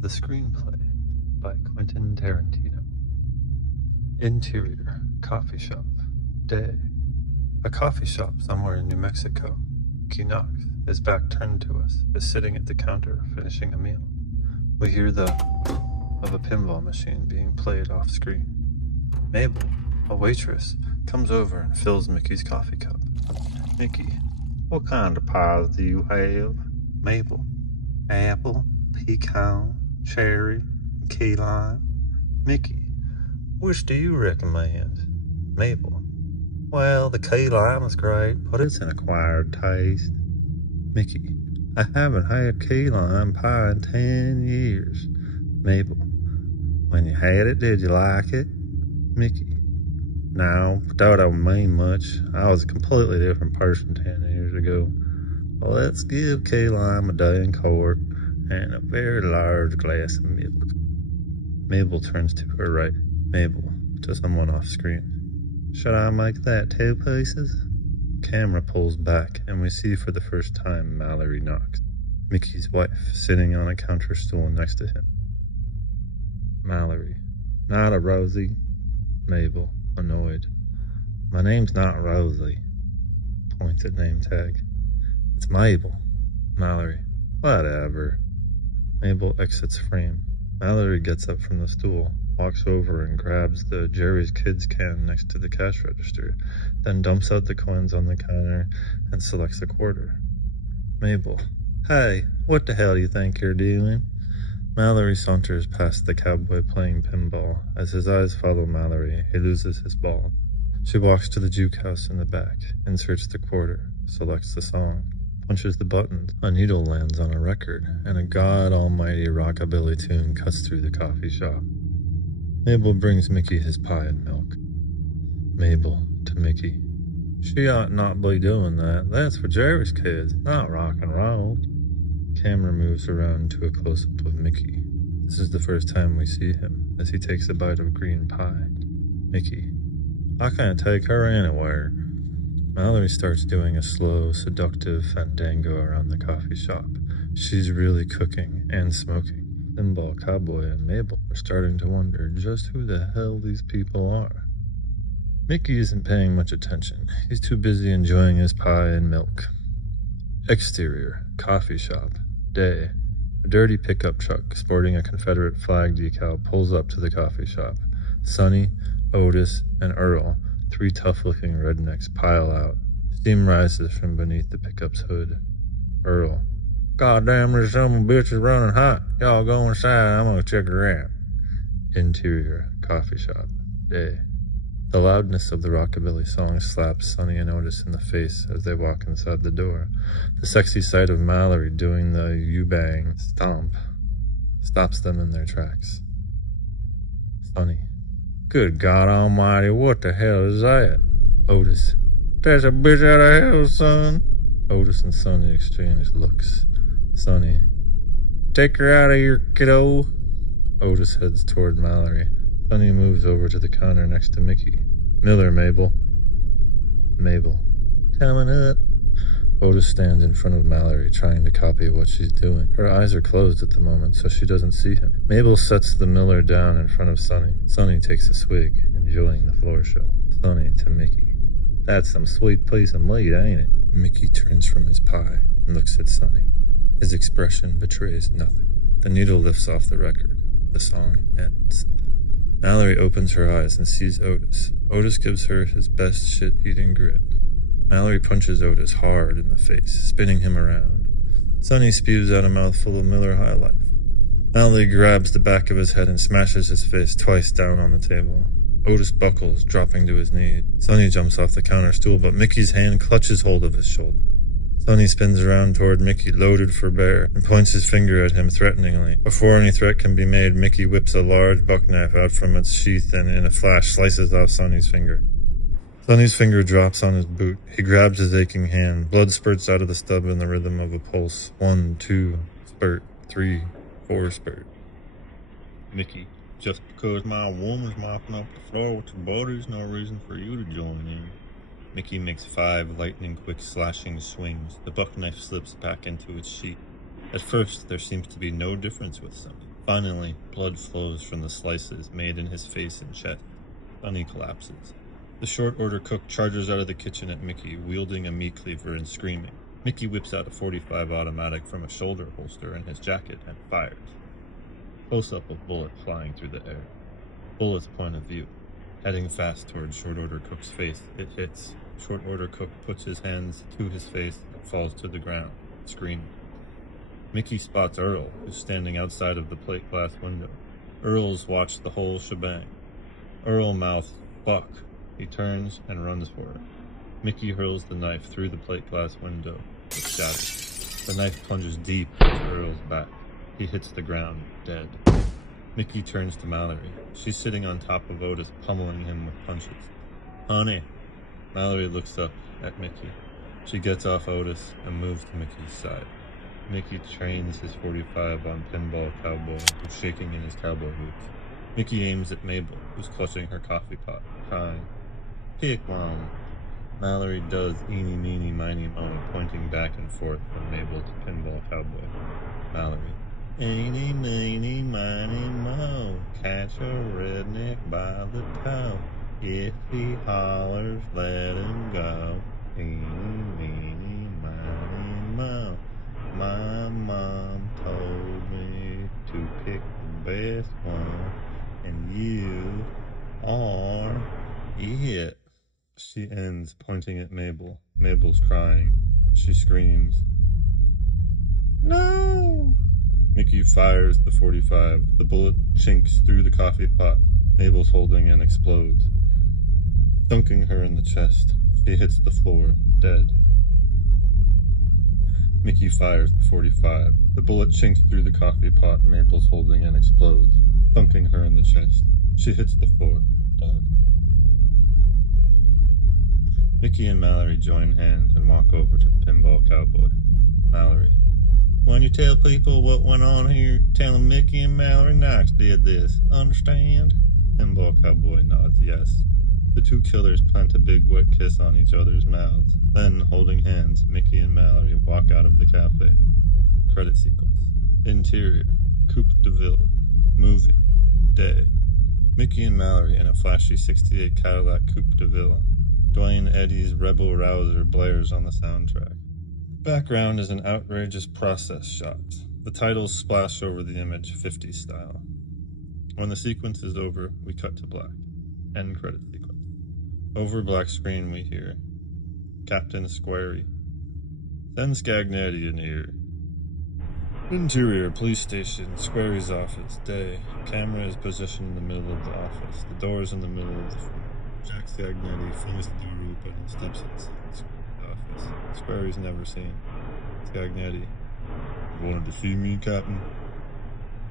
The Screenplay by Quentin Tarantino. Interior, coffee shop. Day. A coffee shop somewhere in New Mexico. He knocks, his back turned to us, is sitting at the counter, finishing a meal. We hear the of a pinball machine being played off screen. Mabel, a waitress, comes over and fills Mickey's coffee cup. Mickey, what kind of pies do you have? Mabel, apple, pecan, cherry, and key lime. Mickey, which do you recommend? Mabel, well, the key lime is great, but it's an acquired taste. Mickey, I haven't had key lime pie in 10 years. Mabel, when you had it, did you like it? Mickey, no, but that don't mean much. I was a completely different person 10 years ago. Well, let's give key lime a day in court and a very large glass of milk. Mabel turns to her right. Mabel, to someone off screen. Should I make that 2 pieces? Camera pulls back and we see for the first time Mallory Knox, Mickey's wife, sitting on a counter stool next to him. Mallory, not a Rosie. Mabel, annoyed. My name's not Rosie. Points at name tag. It's Mabel. Mallory, whatever. Mabel exits frame. Mallory gets up from the stool, walks over and grabs the Jerry's Kids can next to the cash register, then dumps out the coins on the counter and selects a quarter. Mabel, hey, what the hell do you think you're doing? Mallory saunters past the cowboy playing pinball. As his eyes follow Mallory, he loses his ball. She walks to the juke house in the back, inserts the quarter, selects the song, punches the buttons. A needle lands on a record, and a god almighty rockabilly tune cuts through the coffee shop. Mabel brings Mickey his pie and milk. Mabel, to Mickey, she ought not be doing that. That's for Jerry's Kids, not rock and roll. Camera moves around to a close-up of Mickey. This is the first time we see him, as he takes a bite of green pie. Mickey, I can't take her anywhere. Mallory starts doing a slow, seductive fandango around the coffee shop. She's really cooking and smoking. Pinball Cowboy and Mabel are starting to wonder just who the hell these people are. Mickey isn't paying much attention. He's too busy enjoying his pie and milk. Exterior, coffee shop. Day. A dirty pickup truck sporting a Confederate flag decal pulls up to the coffee shop. Sonny, Otis, and Earl, 3 tough-looking rednecks, pile out. Steam rises from beneath the pickup's hood. Earl, goddamn, this son of a bitch is running hot. Y'all go inside, I'm gonna check her out. Interior, coffee shop. Day. The loudness of the rockabilly song slaps Sonny and Otis in the face as they walk inside the door. The sexy sight of Mallory doing the you-bang stomp stops them in their tracks. Sonny, good God almighty, what the hell is that? Otis, that's a bitch out of hell, son. Otis and Sonny exchange looks. Sonny, take her out of here, kiddo. Otis heads toward Mallory. Sonny moves over to the counter next to Mickey. Miller, Mabel. Mabel, coming up. Otis stands in front of Mallory, trying to copy what she's doing. Her eyes are closed at the moment, so she doesn't see him. Mabel sets the Miller down in front of Sonny. Sonny takes a swig, enjoying the floor show. Sonny to Mickey. That's some sweet piece of meat, ain't it? Mickey turns from his pie and looks at Sonny. His expression betrays nothing. The needle lifts off the record. The song ends. Mallory opens her eyes and sees Otis. Otis gives her his best shit-eating grin. Mallory punches Otis hard in the face, spinning him around. Sonny spews out a mouthful of Miller High Life. Mallory grabs the back of his head and smashes his face twice down on the table. Otis buckles, dropping to his knees. Sonny jumps off the counter stool, but Mickey's hand clutches hold of his shoulder. Sonny spins around toward Mickey, loaded for bear, and points his finger at him threateningly. Before any threat can be made, Mickey whips a large buck knife out from its sheath and, in a flash, slices off Sonny's finger. Sonny's finger drops on his boot. He grabs his aching hand. Blood spurts out of the stub in the rhythm of a pulse. 1, 2, spurt, 3, 4, spurt. Mickey, just because my woman's mopping up the floor with your buddies, no reason for you to join in. Mickey makes 5 lightning-quick slashing swings. The buck knife slips back into its sheath. At first, there seems to be no difference with Sonny. Finally, blood flows from the slices made in his face and chest. Sonny collapses. The short-order cook charges out of the kitchen at Mickey, wielding a meat cleaver and screaming. Mickey whips out a .45 automatic from a shoulder holster in his jacket and fires. Close-up of bullet flying through the air. Bullet's point of view. Heading fast towards short-order cook's face, it hits. Short-order cook puts his hands to his face and falls to the ground, screaming. Mickey spots Earl, who's standing outside of the plate glass window. Earl's watched the whole shebang. Earl mouths, "Fuck." He turns and runs for it. Mickey hurls the knife through the plate glass window. It shatters. The knife plunges deep into Earl's back. He hits the ground, dead. Mickey turns to Mallory. She's sitting on top of Otis, pummeling him with punches. "Honey." Mallory looks up at Mickey. She gets off Otis and moves to Mickey's side. Mickey trains his .45 on Pinball Cowboy, who's shaking in his cowboy boots. Mickey aims at Mabel, who's clutching her coffee pot, crying, "Pick, Mom." Mallory does eeny, meeny, miny, mo, pointing back and forth from Mabel to Pinball Cowboy. Mallory, "Eeny, meeny, miny, mo, catch a redneck by the toe. If he hollers, let him go. Eeny, meeny, miny, mo. My mom told me to pick the best one, and you are it." She ends, pointing at Mabel. Mabel's crying. She screams, "No!" Mickey fires the .45. The bullet chinks through the coffee pot Mabel's holding and explodes, thunking her in the chest. She hits the floor, dead. Mickey fires the .45. The bullet chinks through the coffee pot Mabel's holding and explodes, thunking her in the chest. She hits the floor, dead. Mickey and Mallory join hands and walk over to the Pinball Cowboy. Mallory, "When you tell people what went on here, tell them Mickey and Mallory Knox did this. Understand?" Pinball Cowboy nods yes. The two killers plant a big wet kiss on each other's mouths. Then, holding hands, Mickey and Mallory walk out of the cafe. Credit sequence. Interior, Coupe de Ville. Moving. Day. Mickey and Mallory in a flashy '68 Cadillac Coupe de Ville. Dwayne Eddy's Rebel Rouser blares on the soundtrack. The background is an outrageous process shot. The titles splash over the image, 50s style. When the sequence is over, we cut to black. End credit sequence. Over black screen we hear, "Captain Squarey. Send Scagnetti in here." Interior, police station, Squarey's office, day. Camera is positioned in the middle of the office. The door is in the middle of the floor. Jack Scagnetti flings the door open and steps inside Squarey's office. Squarey's never seen. Scagnetti, "You wanted to see me, Captain?"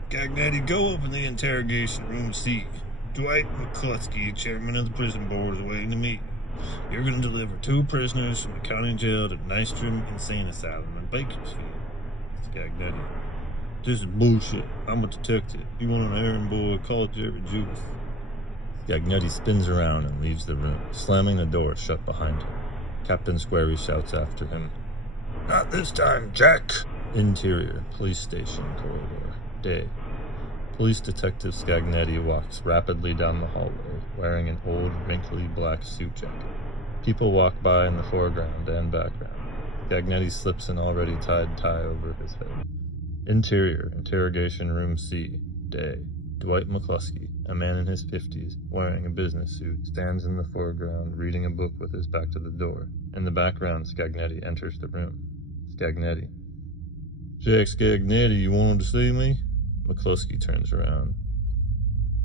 "Scagnetti, go open the interrogation room C. Dwight McCluskey, chairman of the prison board, is waiting to meet you. You're going to deliver 2 prisoners from the county jail to Nystrom Insane Asylum in Bakersfield." Scagnetti, "This is bullshit. I'm a detective. You want an errand boy, call Jerry Judas." Scagnetti spins around and leaves the room, slamming the door shut behind him. Captain Squarey shouts after him, "Not this time, Jack!" Interior, police station corridor, day. Police Detective Scagnetti walks rapidly down the hallway, wearing an old, wrinkly black suit jacket. People walk by in the foreground and background. Scagnetti slips an already tied tie over his head. Interior, interrogation room C, day. Dwight McCluskey, a man in his 50s, wearing a business suit, stands in the foreground reading a book with his back to the door. In the background, Scagnetti enters the room. Scagnetti, "Jack Scagnetti, you wanted to see me?" McCluskey turns around.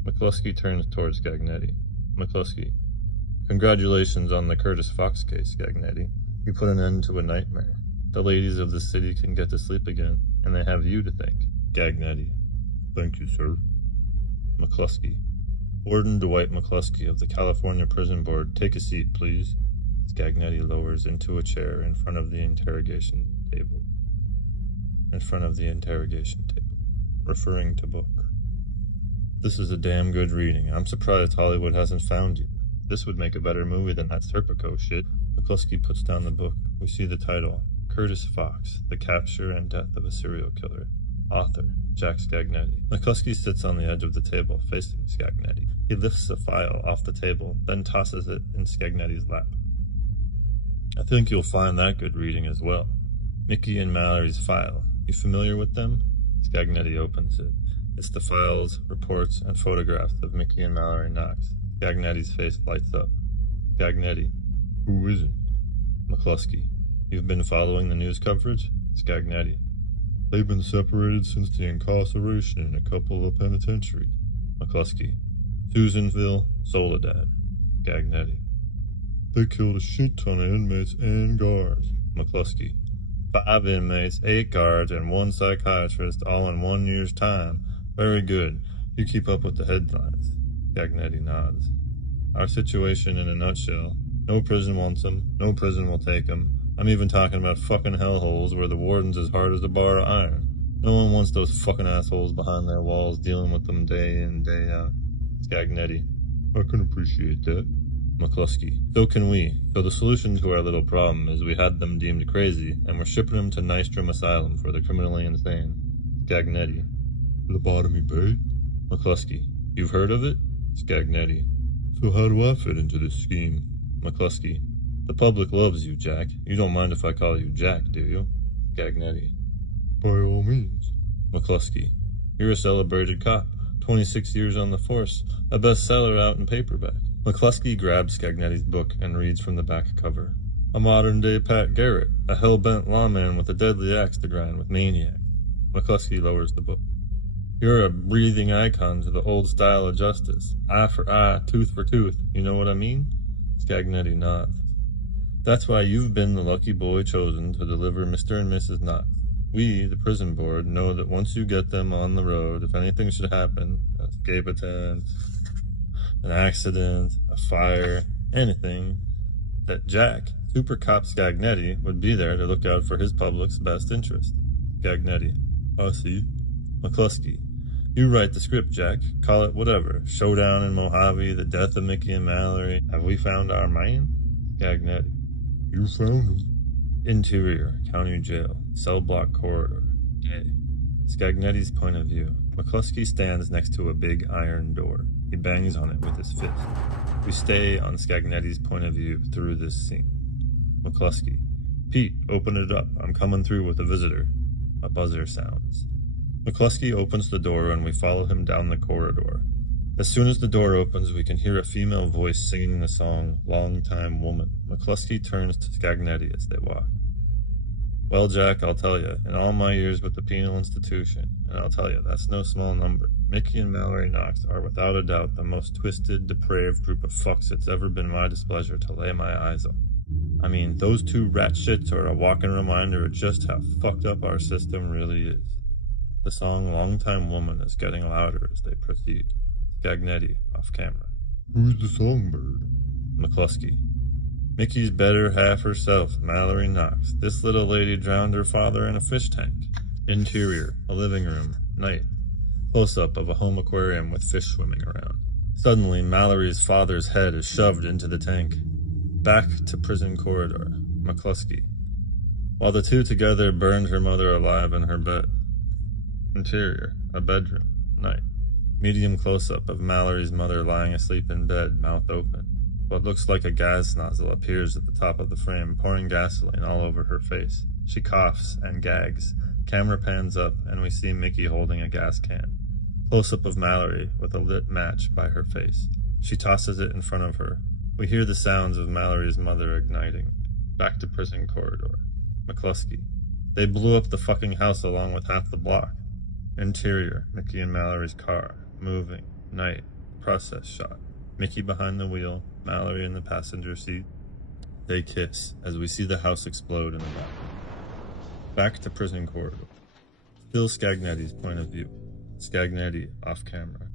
McCluskey turns towards Scagnetti. McCluskey, "Congratulations on the Curtis Fox case, Scagnetti. You put an end to a nightmare. The ladies of the city can get to sleep again, and they have you to thank." Scagnetti, "Thank you, sir." McCluskey, "Warden Dwight McCluskey of the California Prison Board, take a seat, please." Scagnetti lowers into a chair in front of the interrogation table. Referring to book. "This is a damn good reading. I'm surprised Hollywood hasn't found you. This would make a better movie than that Serpico shit." McCluskey puts down the book. We see the title, Curtis Fox, The Capture and Death of a Serial Killer. Author, Jack Scagnetti. McCluskey sits on the edge of the table, facing Scagnetti. He lifts a file off the table, then tosses it in Scagnetti's lap. I think you'll find that good reading as well. Mickey and Mallory's file. You familiar with them? Scagnetti opens it. It's the files, reports, and photographs of Mickey and Mallory Knox. Scagnetti's face lights up. Scagnetti. Who isn't? McCluskey. You've been following the news coverage? Scagnetti. They've been separated since the incarceration in a couple of penitentiaries. McCluskey. Susanville, Soledad. Scagnetti. They killed a shit ton of inmates and guards. McCluskey. 5 inmates, 8 guards, and 1 psychiatrist, all in 1 year's time. Very good. You keep up with the headlines. Scagnetti nods. Our situation in a nutshell. No prison wants them. No prison will take them. I'm even talking about fucking hellholes where the warden's as hard as a bar of iron. No one wants those fucking assholes behind their walls dealing with them day in, day out. Scagnetti. I can appreciate that. McCluskey. So can we. So the solution to our little problem is we had them deemed crazy, and we're shipping them to Nystrom Asylum for the criminally insane. Scagnetti. Lobotomy Bay? McCluskey. You've heard of it? Scagnetti. So how do I fit into this scheme? McCluskey. The public loves you, Jack. You don't mind if I call you Jack, do you? Scagnetti. By all means. McCluskey. You're a celebrated cop. 26 years on the force. A bestseller out in paperback. McCluskey grabs Scagnetti's book and reads from the back cover. A modern-day Pat Garrett, a hell-bent lawman with a deadly axe to grind with maniacs. McCluskey lowers the book. You're a breathing icon to the old style of justice. Eye for eye, tooth for tooth. You know what I mean? Scagnetti nods. That's why you've been the lucky boy chosen to deliver Mr. and Mrs. Knox. We, the prison board, know that once you get them on the road, if anything should happen, an escape attempt, an accident, a fire, anything, that Jack, Super Cop Scagnetti, would be there to look out for his public's best interest. Scagnetti. I see. McCluskey. You write the script, Jack. Call it whatever. Showdown in Mojave, the death of Mickey and Mallory. Have we found our man? Scagnetti. You found him. Interior, county jail, cell block corridor. Day. Scagnetti's point of view. McCluskey stands next to a big iron door. He bangs on it with his fist. We stay on Scagnetti's point of view through this scene. McCluskey. Pete, open it up. I'm coming through with a visitor. A buzzer sounds. McCluskey opens the door and we follow him down the corridor. As soon as the door opens, we can hear a female voice singing the song, Long Time Woman. McCluskey turns to Scagnetti as they walk. Well, Jack, I'll tell you, in all my years with the penal institution, and I'll tell you, that's no small number, Mickey and Mallory Knox are without a doubt the most twisted, depraved group of fucks it's ever been my displeasure to lay my eyes on. I mean, those 2 rat shits are a walking reminder of just how fucked up our system really is. The song Long Time Woman is getting louder as they proceed. Scagnetti, off camera. Who's the songbird? McCluskey. Mickey's better half herself, Mallory Knox. This little lady drowned her father in a fish tank. Interior, a living room, night. Close-up of a home aquarium with fish swimming around. Suddenly, Mallory's father's head is shoved into the tank. Back to prison corridor. McCluskey. While the 2 together burned her mother alive in her bed. Interior, a bedroom, night. Medium close-up of Mallory's mother lying asleep in bed, mouth open. What looks like a gas nozzle appears at the top of the frame, pouring gasoline all over her face. She coughs and gags. Camera pans up, and we see Mickey holding a gas can. Close-up of Mallory with a lit match by her face. She tosses it in front of her. We hear the sounds of Mallory's mother igniting. Back to prison corridor. McCluskey. They blew up the fucking house along with half the block. Interior, Mickey and Mallory's car. Moving. Night. Process shot. Mickey behind the wheel, Mallory in the passenger seat. They kiss as we see the house explode in the back. Back to prison corridor. Still Scagnetti's point of view. Scagnetti off camera.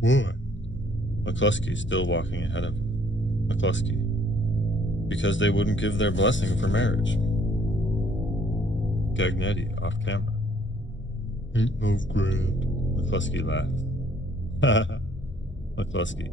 What? McCluskey still walking ahead of him. McCluskey. Because they wouldn't give their blessing for marriage. Scagnetti off camera. Ain't love grand. McCluskey laughs. McCluskey.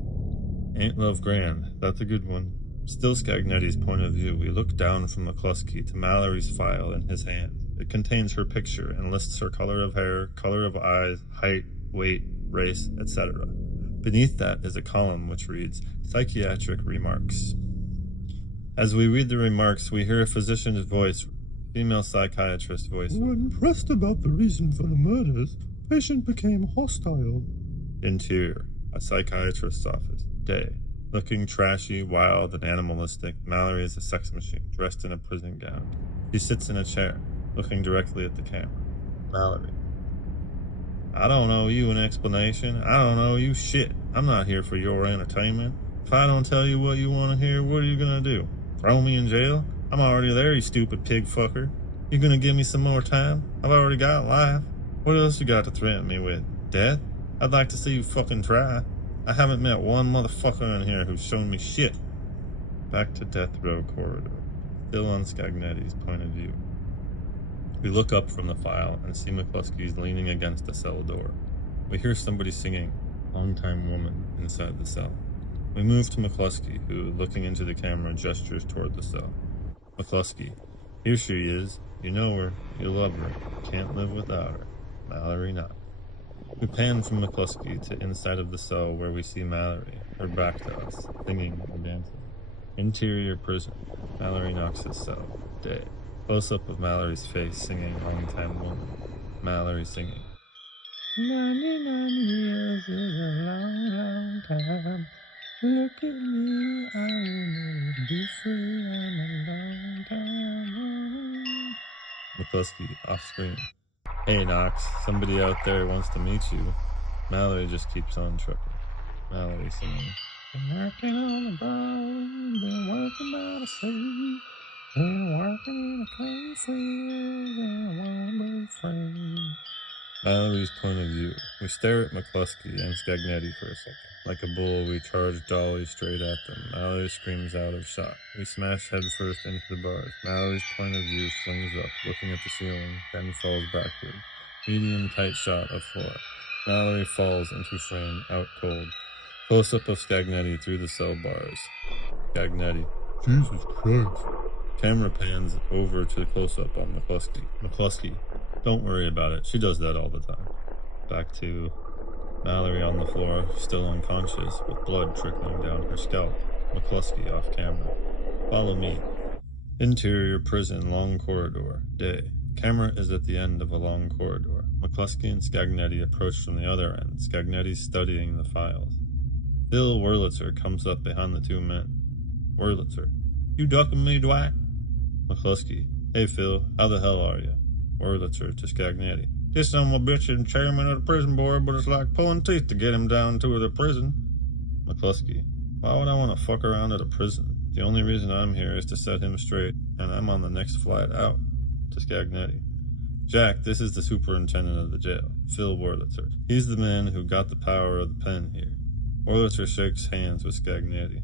Ain't love grand. That's a good one. Still Scagnetti's point of view, we look down from McCluskey to Mallory's file in his hand. It contains her picture and lists her color of hair, color of eyes, height, weight, race, etc. Beneath that is a column which reads, Psychiatric Remarks. As we read the remarks, we hear a physician's voice, female psychiatrist's voice. When pressed about the reason for the murders, patient became hostile. Interior, a psychiatrist's office. Day. Looking trashy, wild, and animalistic, Mallory is a sex machine, dressed in a prison gown. She sits in a chair, looking directly at the camera. Mallory. I don't owe you an explanation. I don't owe you shit. I'm not here for your entertainment. If I don't tell you what you want to hear, what are you gonna do? Throw me in jail? I'm already there, you stupid pig fucker. You gonna give me some more time? I've already got life. What else you got to threaten me with? Death? I'd like to see you fucking try. I haven't met one motherfucker in here who's shown me shit. Back to death row corridor. Still on Scagnetti's point of view. We look up from the file and see McCluskey's leaning against the cell door. We hear somebody singing, Long-Time Woman, inside the cell. We move to McCluskey, who, looking into the camera, gestures toward the cell. McCluskey. Here she is. You know her. You love her. Can't live without her. Mallory Knox. We pan from McCluskey to inside of the cell where we see Mallory, her back to us, singing and dancing. Interior prison. Mallory Knox's cell. Day. Close-up of Mallory's face singing Long-Time Woman. Mallory singing. 99 years is a long, long time. Look at me, I will never be free. I'm a long-time woman. McCluskey, off screen. Hey Knox, somebody out there wants to meet you. Mallory just keeps on trucking. Mallory singing. Been working on the boat, been working by the sea. Been working in a clean field, and I wanna be free. Mallory's point of view. We stare at McCluskey and Scagnetti for a second. Like a bull, we charge Dolly straight at them. Mallory screams out of shot. We smash headfirst into the bars. Mallory's point of view flings up, looking at the ceiling, then falls backward. Medium tight shot of floor. Mallory falls into frame, out cold. Close-up of Scagnetti through the cell bars. Scagnetti. Jesus Christ. Camera pans over to the close-up on McCluskey. McCluskey. Don't worry about it. She does that all the time. Back to Mallory on the floor, still unconscious, with blood trickling down her scalp. McCluskey off camera. Follow me. Interior prison, long corridor. Day. Camera is at the end of a long corridor. McCluskey and Scagnetti approach from the other end. Scagnetti studying the files. Phil Wurlitzer comes up behind the two men. Wurlitzer. You ducking me, Dwight? McCluskey. Hey Phil, how the hell are you? Wurlitzer to Scagnetti. This son of a bitch is chairman of the prison board, but it's like pulling teeth to get him down to the prison. McCluskey. Why would I want to fuck around at a prison? The only reason I'm here is to set him straight, and I'm on the next flight out. To Scagnetti. Jack, this is the superintendent of the jail, Phil Wurlitzer. He's the man who got the power of the pen here. Wurlitzer shakes hands with Scagnetti.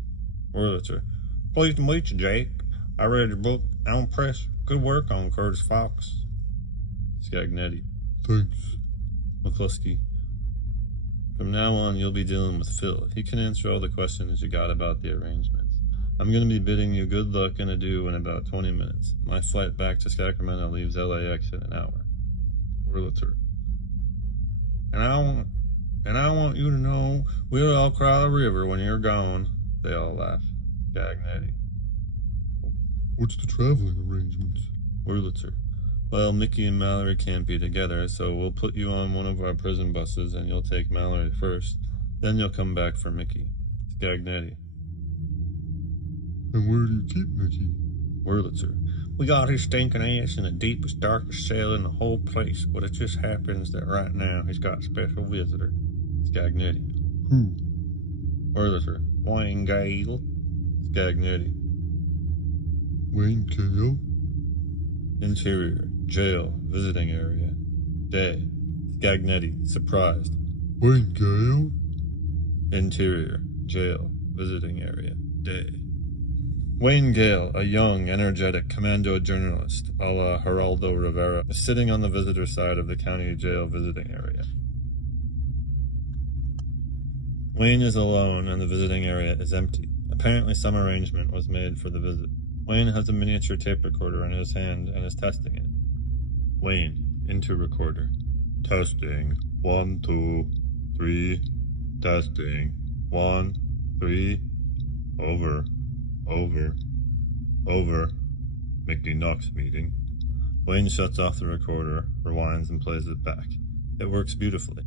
Wurlitzer. Pleased to meet you, Jake. I read your book, On Press. Good work on Curtis Fox. Scagnetti. Thanks. McCluskey. From now on, you'll be dealing with Phil. He can answer all the questions you got about the arrangements. I'm going to be bidding you good luck and adieu in about 20 minutes. My flight back to Sacramento leaves LAX in an hour. Wurlitzer. And I want you to know we'll all cry the river when you're gone. They all laugh. Scagnetti. What's the traveling arrangements? Wurlitzer. Well, Mickey and Mallory can't be together, so we'll put you on one of our prison buses and you'll take Mallory first. Then you'll come back for Mickey. Scagnetti. And where do you keep Mickey? Wurlitzer. We got his stinking ass in the deepest, darkest cell in the whole place, but it just happens that right now he's got a special visitor. Scagnetti. Who? Wurlitzer. Wayne Gale. Scagnetti. Wayne Gale? Interior. Jail. Visiting area. Day. Scagnetti. Surprised. Wayne Gale? Interior. Jail. Visiting area. Day. Wayne Gale, a young, energetic commando journalist, a la Geraldo Rivera, is sitting on the visitor side of the county jail visiting area. Wayne is alone and the visiting area is empty. Apparently some arrangement was made for the visit. Wayne has a miniature tape recorder in his hand and is testing it. Wayne, into recorder. Testing. 1, 2, 3. Testing. 1, 3. Over. Mickey Knox meeting. Wayne shuts off the recorder, rewinds, and plays it back. It works beautifully.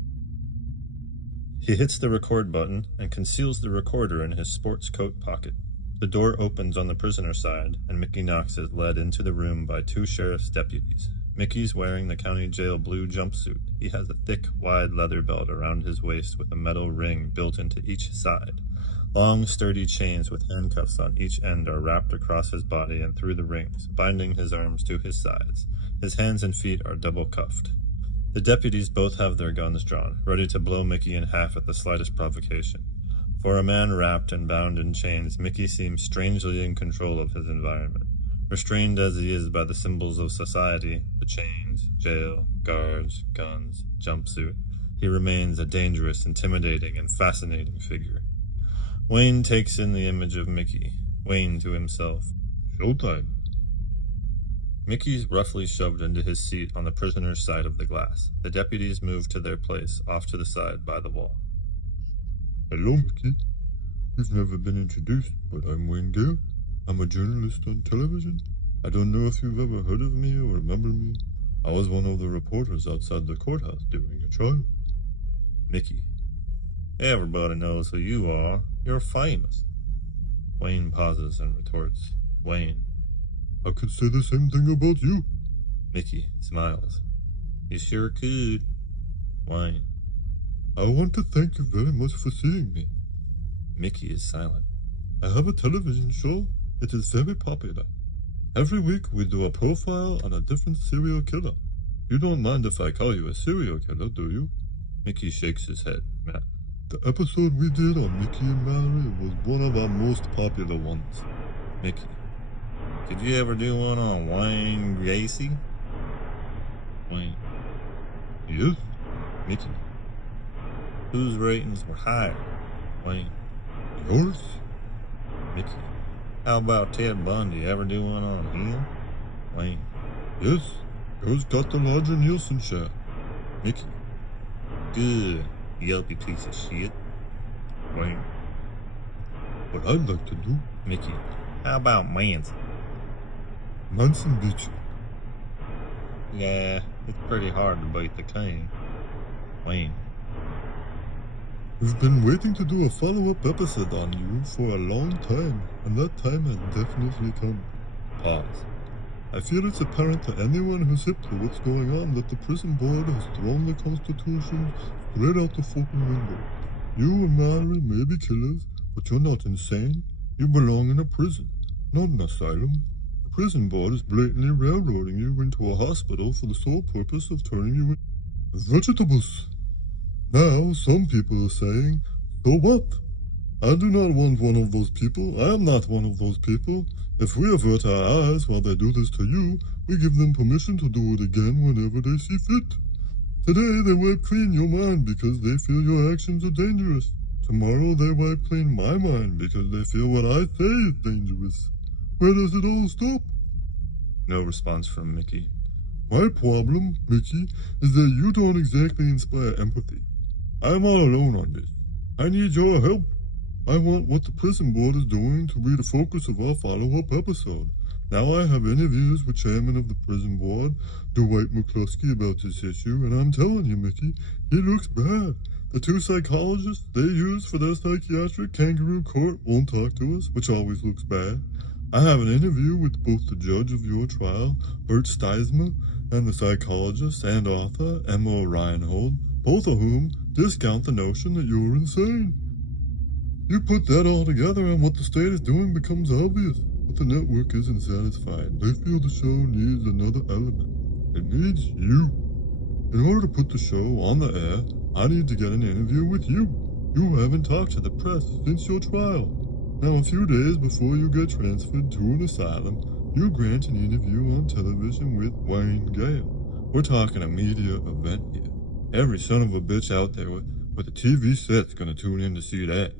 He hits the record button and conceals the recorder in his sports coat pocket. The door opens on the prisoner's side, and Mickey Knox is led into the room by 2 sheriff's deputies. Mickey's wearing the county jail blue jumpsuit. He has a thick, wide leather belt around his waist with a metal ring built into each side. Long, sturdy chains with handcuffs on each end are wrapped across his body and through the rings, binding his arms to his sides. His hands and feet are double-cuffed. The deputies both have their guns drawn, ready to blow Mickey in half at the slightest provocation. For a man wrapped and bound in chains, Mickey seems strangely in control of his environment. Restrained as he is by the symbols of society, the chains, jail, guards, guns, jumpsuit, he remains a dangerous, intimidating, and fascinating figure. Wayne takes in the image of Mickey, Wayne to himself. Showtime. Mickey's roughly shoved into his seat on the prisoner's side of the glass. The deputies move to their place, off to the side by the wall. Hello, Mickey. You've never been introduced, but I'm Wayne Gale. I'm a journalist on television. I don't know if you've ever heard of me or remember me. I was one of the reporters outside the courthouse during a trial. Mickey. Everybody knows who you are. You're famous. Wayne pauses and retorts. Wayne. I could say the same thing about you. Mickey smiles. You sure could. Wayne. I want to thank you very much for seeing me. Mickey is silent. I have a television show. It is very popular. Every week we do a profile on a different serial killer. You don't mind if I call you a serial killer, do you? Mickey shakes his head. Matt. The episode we did on Mickey and Mallory was one of our most popular ones. Mickey. Did you ever do one on Wayne Gacy? Wayne. Yes. Mickey. Whose ratings were higher? Wayne. Yours? Mickey. How about Ted Bundy? Ever do one on him? Wayne. Yes. Yours got the larger Nielsen share. Mickey. Good. Yelpy piece of shit. Wayne. What I'd like to do. Mickey. How about Manson? Manson beat you. Yeah, it's pretty hard to beat the king. Wayne. We've been waiting to do a follow-up episode on you for a long time, and that time has definitely come. Pause. I feel it's apparent to anyone who's hip to what's going on that the prison board has thrown the Constitution straight out the fucking window. You and Mallory may be killers, but you're not insane. You belong in a prison, not an asylum. The prison board is blatantly railroading you into a hospital for the sole purpose of turning you into vegetables. Now, some people are saying, so what? I do not want one of those people. I am not one of those people. If we avert our eyes while they do this to you, we give them permission to do it again whenever they see fit. Today, they wipe clean your mind because they feel your actions are dangerous. Tomorrow, they wipe clean my mind because they feel what I say is dangerous. Where does it all stop? No response from Mickey. My problem, Mickey, is that you don't exactly inspire empathy. I'm all alone on this. I need your help. I want what the prison board is doing to be the focus of our follow-up episode. Now I have interviews with chairman of the prison board, Dwight McCluskey, about this issue, and I'm telling you, Mickey, he looks bad. The 2 psychologists they use for their psychiatric kangaroo court won't talk to us, which always looks bad. I have an interview with both the judge of your trial, Bert Steisma, and the psychologist and author, Emma Reinhold, both of whom discount the notion that you're insane. You put that all together and what the state is doing becomes obvious, but the network isn't satisfied. They feel the show needs another element. It needs you. In order to put the show on the air, I need to get an interview with you. You haven't talked to the press since your trial. Now, a few days before you get transferred to an asylum, you grant an interview on television with Wayne Gale. We're talking a media event here. Every son of a bitch out there with a TV set's gonna tune in to see that.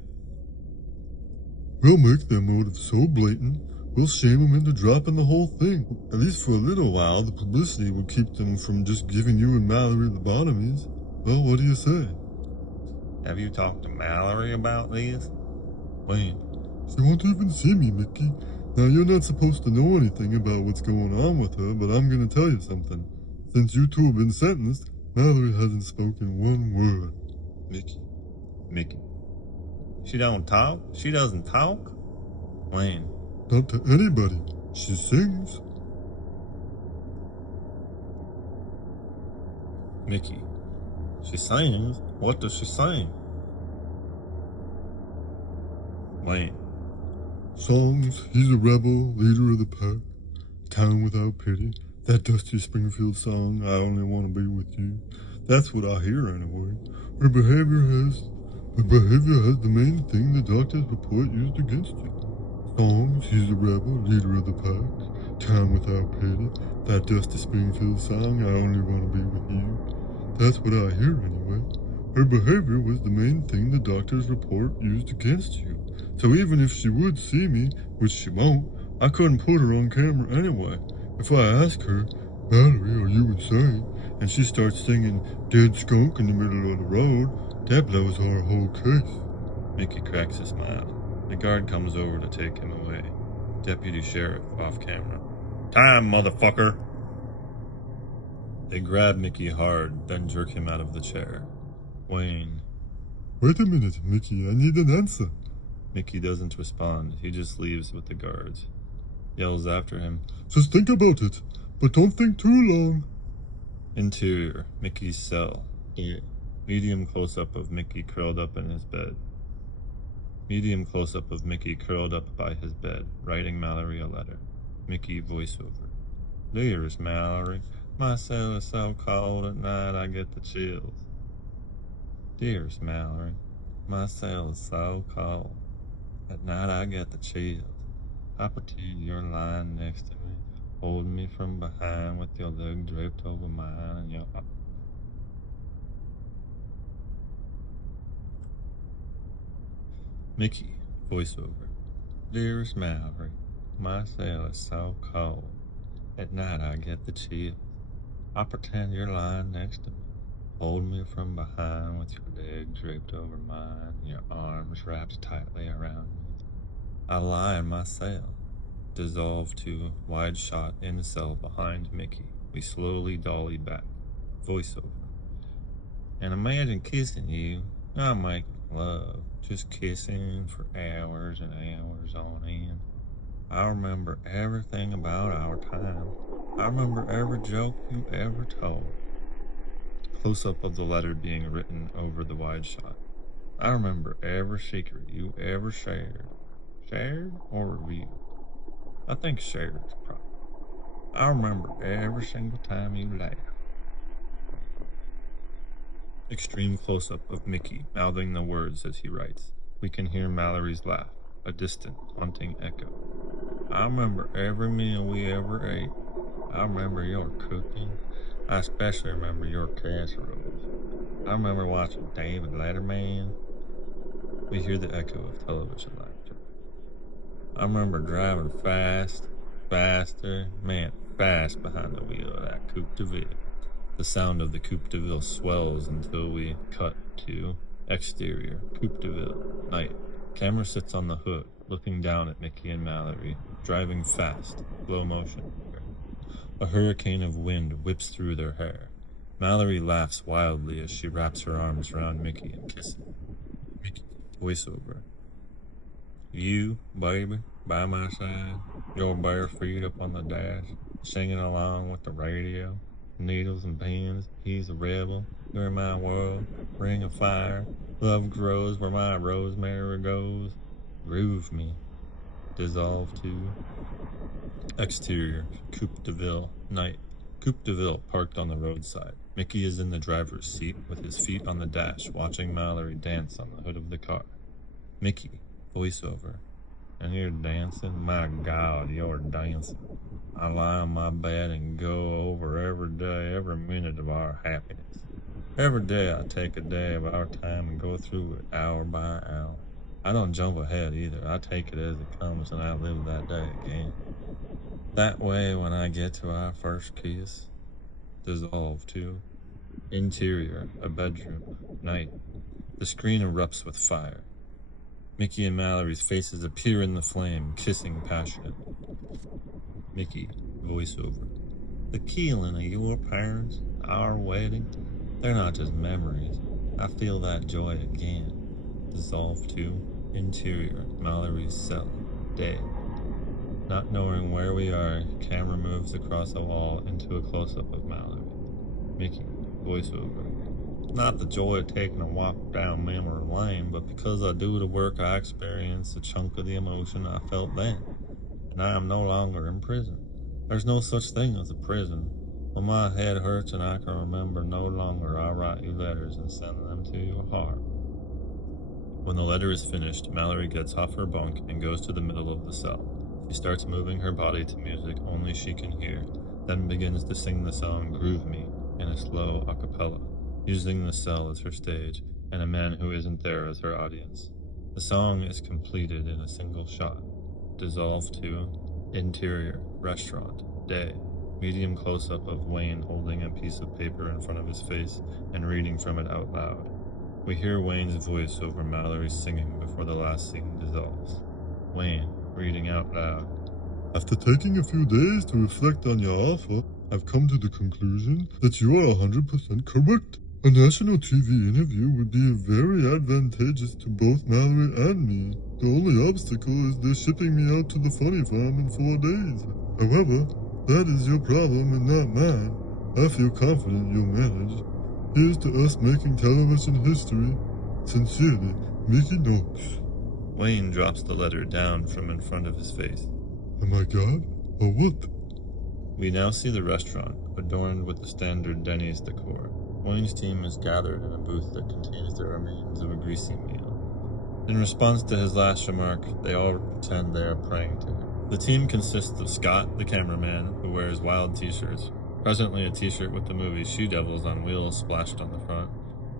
We'll make their motive so blatant, we'll shame them into dropping the whole thing. At least for a little while, the publicity will keep them from just giving you and Mallory lobotomies. Well, what do you say? Have you talked to Mallory about this? Wayne, she won't even see me, Mickey. Now, you're not supposed to know anything about what's going on with her, but I'm gonna tell you something. Since you two have been sentenced, Mallory hasn't spoken one word. Mickey. She don't talk? She doesn't talk? Wayne. Not to anybody. She sings. Mickey. She sings? What does she sing? Wayne. Songs, he's a rebel, leader of the pack, town without pity, that Dusty Springfield song, I only want to be with you. That's what I hear anyway. Her behavior has the main thing the doctor's report used against you. Songs, he's a rebel, leader of the pack, town without pity, that Dusty Springfield song, I only want to be with you. That's what I hear anyway. Her behavior was the main thing the doctor's report used against you. So even if she would see me, which she won't, I couldn't put her on camera anyway. If I ask her, Mallory, are you insane? And she starts singing Dead Skunk in the middle of the road, that blows our whole case. Mickey cracks a smile. The guard comes over to take him away. Deputy Sheriff off camera. Time, motherfucker! They grab Mickey hard, then jerk him out of the chair. Wayne. Wait a minute, Mickey, I need an answer. Mickey doesn't respond. He just leaves with the guards. Yells after him. Just think about it, but don't think too long. Interior, Mickey's cell. Medium close-up of Mickey curled up in his bed. Medium close-up of Mickey curled up by his bed, writing Mallory a letter. Mickey voiceover. Dearest Mallory, my cell is so cold at night I get the chills. Dearest Mallory, my cell is so cold. At night I get the chills. I pretend you're lying next to me, holding me from behind with your leg draped over mine and your... Mickey, voiceover. Dearest Mallory, my cell is so cold. At night I get the chills. I pretend you're lying next to me, holding me from behind with your leg draped over mine and your arms wrapped tightly around me. I lie in my cell. Dissolve to wide shot in the cell behind Mickey. We slowly dolly back. Voiceover. And imagine kissing you. Not making love. Just kissing for hours and hours on end. I remember everything about our time. I remember every joke you ever told. Close-up of the letter being written over the wide shot. I remember every secret you ever shared. Shared or revealed? I think shared is proper. I remember every single time you laughed. Extreme close-up of Mickey mouthing the words as he writes. We can hear Mallory's laugh, a distant, haunting echo. I remember every meal we ever ate. I remember your cooking. I especially remember your casseroles. I remember watching David Letterman. We hear the echo of television laughter. I remember driving fast, faster, fast behind the wheel of that Coupe de Ville. The sound of the Coupe de Ville swells until we cut to exterior, Coupe de Ville, night. Camera sits on the hood, looking down at Mickey and Mallory, driving fast, slow motion. A hurricane of wind whips through their hair. Mallory laughs wildly as she wraps her arms around Mickey and kisses him. Mickey, voiceover. You, baby, by my side, your bare feet up on the dash, singing along with the radio. Needles and pins, he's a rebel, you're my world, ring of fire, love grows where my rosemary goes. Groove me. Dissolve to exterior, Coupe de Ville, night. Coupe de Ville parked on the roadside. Mickey is in the driver's seat with his feet on the dash, watching Mallory dance on the hood of the car. Mickey, voiceover. And you're dancing? My God, you're dancing. I lie on my bed and go over every day, every minute of our happiness. Every day I take a day of our time and go through it hour by hour. I don't jump ahead either. I take it as it comes and I live that day again. That way, when I get to our first kiss, dissolve to interior, a bedroom, night. The screen erupts with fire. Mickey and Mallory's faces appear in the flame, kissing passionately. Mickey, voiceover. The killing of your parents, our wedding, they're not just memories. I feel that joy again. Dissolve to interior, Mallory's cell, day. Not knowing where we are, camera moves across a wall into a close-up of Mallory. Mickey, voiceover. Not the joy of taking a walk down memory lane, but because I do the work I experience a chunk of the emotion I felt then, and I am no longer in prison. There's no such thing as a prison. When my head hurts and I can remember no longer, I write you letters and send them to your heart. When the letter is finished, Mallory gets off her bunk and goes to the middle of the cell. She starts moving her body to music only she can hear, then begins to sing the song Groove Me in a slow a cappella, using the cell as her stage and a man who isn't there as her audience. The song is completed in a single shot. Dissolve to interior, restaurant, day, medium close-up of Wayne holding a piece of paper in front of his face and reading from it out loud. We hear Wayne's voice over Mallory's singing before the last scene dissolves. Wayne, reading out loud. After taking a few days to reflect on your offer, I've come to the conclusion that you are 100% correct. A national TV interview would be very advantageous to both Mallory and me. The only obstacle is they're shipping me out to the funny farm in 4 days. However, that is your problem and not mine. I feel confident you'll manage. Here's to us making television history. Sincerely, Mickey Knox. Wayne drops the letter down from in front of his face. Am I God, or what? We now see the restaurant, adorned with the standard Denny's decor. Wayne's team is gathered in a booth that contains the remains of a greasy meal. In response to his last remark, they all pretend they are praying to him. The team consists of Scott, the cameraman, who wears wild t-shirts, presently a t-shirt with the movie She Devils on wheels splashed on the front,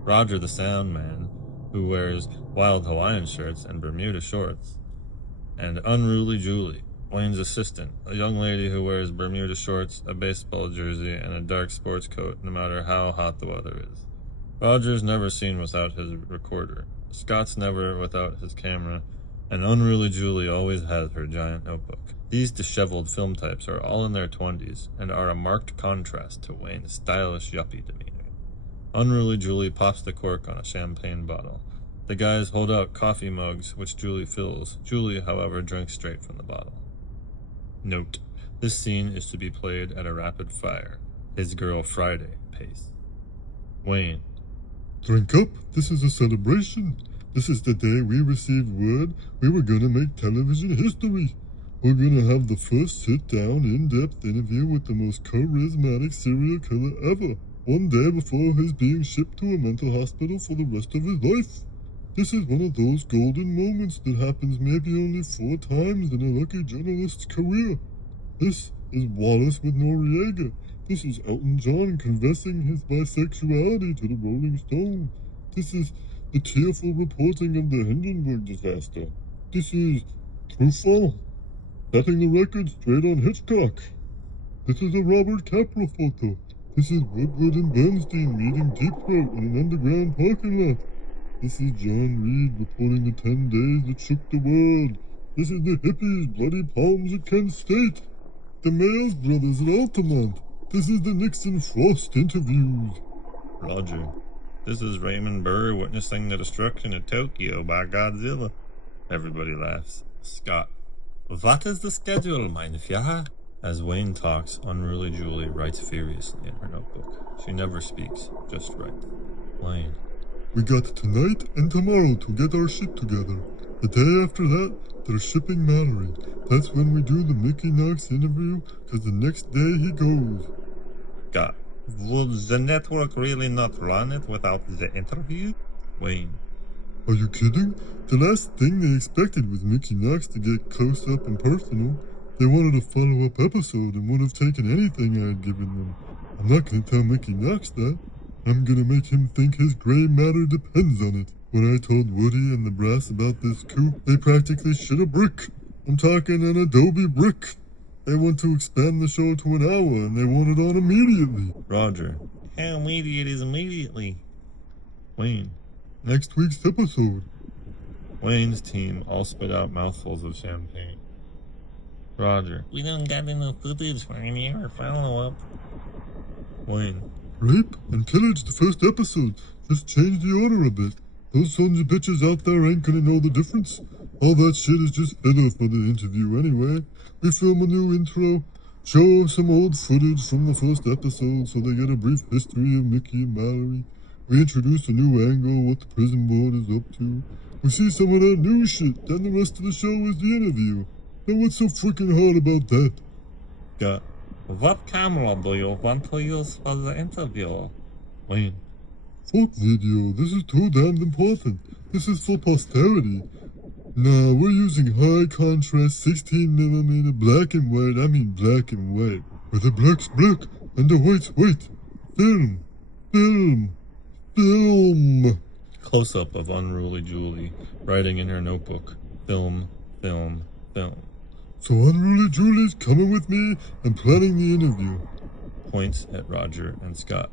Roger the sound man, who wears wild Hawaiian shirts and Bermuda shorts, and Unruly Julie, Wayne's assistant, a young lady who wears Bermuda shorts, a baseball jersey, and a dark sports coat no matter how hot the weather is. Roger's never seen without his recorder, Scott's never without his camera, and Unruly Julie always has her giant notebook. These disheveled film types are all in their 20s and are a marked contrast to Wayne's stylish yuppie demeanor. Unruly Julie pops the cork on a champagne bottle. The guys hold out coffee mugs, which Julie fills. Julie, however, drinks straight from the bottle. Note: this scene is to be played at a rapid fire, His Girl Friday pace. Wayne. Drink up, this is a celebration. This is the day we received word we were gonna make television history. We're gonna have the first sit-down, in-depth interview with the most charismatic serial killer ever, 1 day before his being shipped to a mental hospital for the rest of his life. This is one of those golden moments that happens maybe only 4 times in a lucky journalist's career. This is Wallace with Noriega. This is Elton John confessing his bisexuality to the Rolling Stone. This is the tearful reporting of the Hindenburg disaster. This is Truffaut setting the record straight on Hitchcock. This is a Robert Capra photo. This is Woodward and Bernstein reading Deep Throat in an underground parking lot. This is John Reed reporting the 10 days that shook the world. This is the hippies' bloody palms at Kent State. The Mayles brothers at Altamont. This is the Nixon Frost interviews. Roger. This is Raymond Burr witnessing the destruction of Tokyo by Godzilla. Everybody laughs. Scott. What is the schedule, mein Führer? As Wayne talks, Unruly Julie writes furiously in her notebook. She never speaks, just writes. Wayne. We got tonight and tomorrow to get our shit together. The day after that, they're shipping Mallory. That's when we do the Mickey Knox interview, cause the next day he goes. Scott. Would the network really not run it without the interview? Wayne. Are you kidding? The last thing they expected was Mickey Knox to get close up and personal. They wanted a follow-up episode and would have taken anything I had given them. I'm not gonna tell Mickey Knox that. I'm gonna make him think his gray matter depends on it. When I told Woody and the brass about this coup, they practically shit a brick. I'm talking an Adobe brick. They want to expand the show to an hour, and they want it on immediately. Roger. How immediate is immediately? Wayne. Next week's episode. Wayne's team all spit out mouthfuls of champagne. Roger. We don't got enough footage for any hour follow-up. Wayne. Rape and pillage the first episode. Just change the order a bit. Those sons of bitches out there ain't gonna know the difference. All that shit is just filler for the interview anyway. We film a new intro, show some old footage from the first episode so they get a brief history of Mickey and Mallory. We introduce a new angle, what the prison board is up to. We see some of that new shit, then the rest of the show is the interview. Now what's so freaking hard about that? Got. What camera do you want to use for the interview? Wayne. Fuck video, this is too damned important. This is for posterity. Nah, we're using high contrast 16mm black and white, black and white. Where the black's black and the white's white. Film. Film. Film. Close-up of unruly Julie, writing in her notebook. Film, film, film. So unruly Julie's coming with me and planning the interview. Points at Roger and Scott.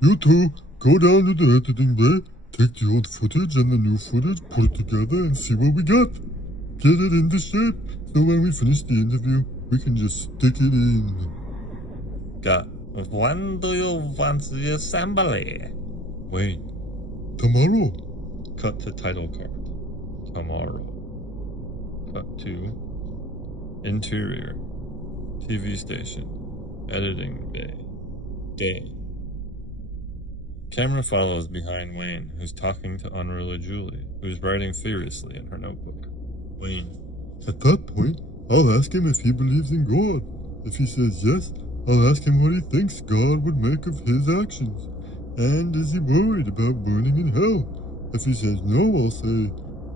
You two, go down to the editing bay, take the old footage and the new footage, put it together and see what we got. Get it into shape, so when we finish the interview, we can just stick it in. Got. When do you want the assembly? Wait. Tomorrow. Cut to title card. Tomorrow. Cut to interior. TV station. Editing bay. Day. Camera follows behind Wayne, who's talking to unruly Julie, who's writing furiously in her notebook. Wayne. At that point, I'll ask him if he believes in God. If he says yes, I'll ask him what he thinks God would make of his actions. And is he worried about burning in hell? If he says no, I'll say,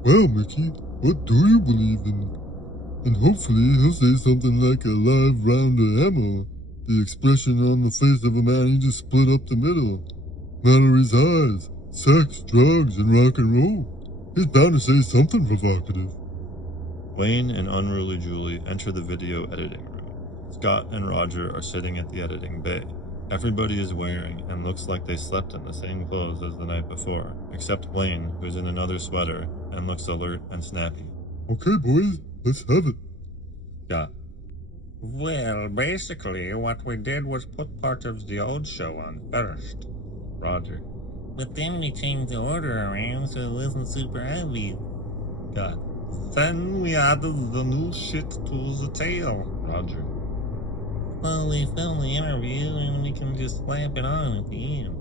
well, Mickey, what do you believe in? And hopefully he'll say something like a live round of ammo, the expression on the face of a man he just split up the middle. Mallory's eyes, sex, drugs, and rock and roll. He's bound to say something provocative. Wayne and unruly Julie enter the video editing room. Scott and Roger are sitting at the editing bay. Everybody is wearing and looks like they slept in the same clothes as the night before, except Wayne, who's in another sweater and looks alert and snappy. Okay, boys, let's have it. Scott. Well, basically, what we did was put part of the old show on first. Roger. But then we changed the order around so it wasn't super obvious. Scott. Then we added the new shit to the tail. Roger. Well, we filmed the interview and we can just slap it on at the end.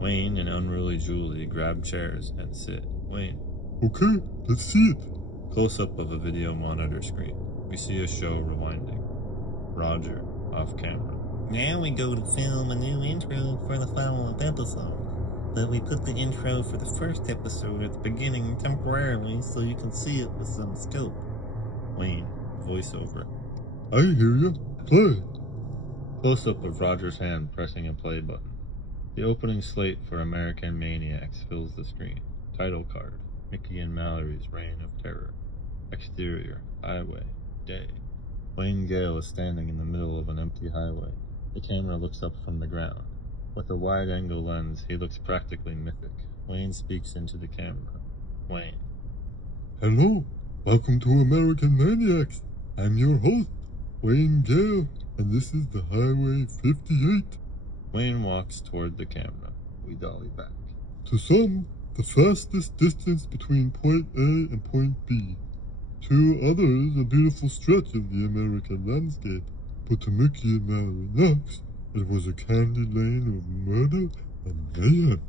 Wayne and unruly Julie grab chairs and sit. Wayne. Okay, let's see it. Close-up of a video monitor screen. We see a show rewinding. Roger, off camera. Now we go to film a new intro for the follow-up episode. But we put the intro for the first episode at the beginning temporarily so you can see it with some scope. Wayne, voiceover. I hear you. Play. Close-up of Roger's hand pressing a play button. The opening slate for American Maniacs fills the screen. Title card. Mickey and Mallory's Reign of Terror. Exterior. Highway. Day. Wayne Gale is standing in the middle of an empty highway. The camera looks up from the ground. With a wide-angle lens, he looks practically mythic. Wayne speaks into the camera. Wayne. Hello. Welcome to American Maniacs. I'm your host, Wayne Gale, and this is the Highway 58. Wayne walks toward the camera. We dolly back. To some, the fastest distance between point A and point B. To others, a beautiful stretch of the American landscape. But to Mickey and Mallory Knox, it was a candy lane of murder and mayhem.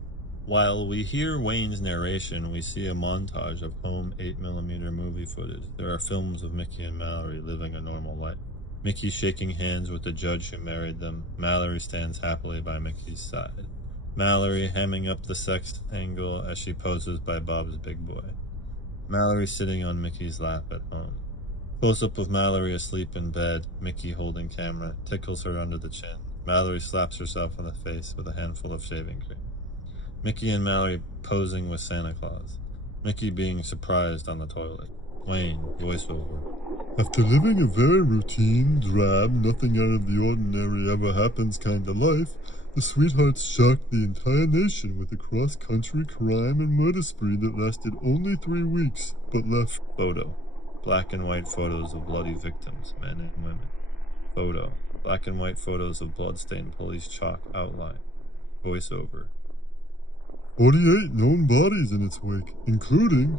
While we hear Wayne's narration, we see a montage of home 8mm movie footage. There are films of Mickey and Mallory living a normal life. Mickey shaking hands with the judge who married them. Mallory stands happily by Mickey's side. Mallory hemming up the sex angle as she poses by Bob's big boy. Mallory sitting on Mickey's lap at home. Close-up of Mallory asleep in bed, Mickey holding camera, tickles her under the chin. Mallory slaps herself in the face with a handful of shaving cream. Mickey and Mallory posing with Santa Claus. Mickey being surprised on the toilet. Wayne, voiceover. After living a very routine, drab, nothing out of the ordinary ever happens kind of life, the sweethearts shocked the entire nation with a cross-country crime and murder spree that lasted only 3 weeks, but left. Photo. Black and white photos of bloody victims, men and women. Photo. Black and white photos of bloodstained police chalk outline. Voiceover. 48 known bodies in its wake, including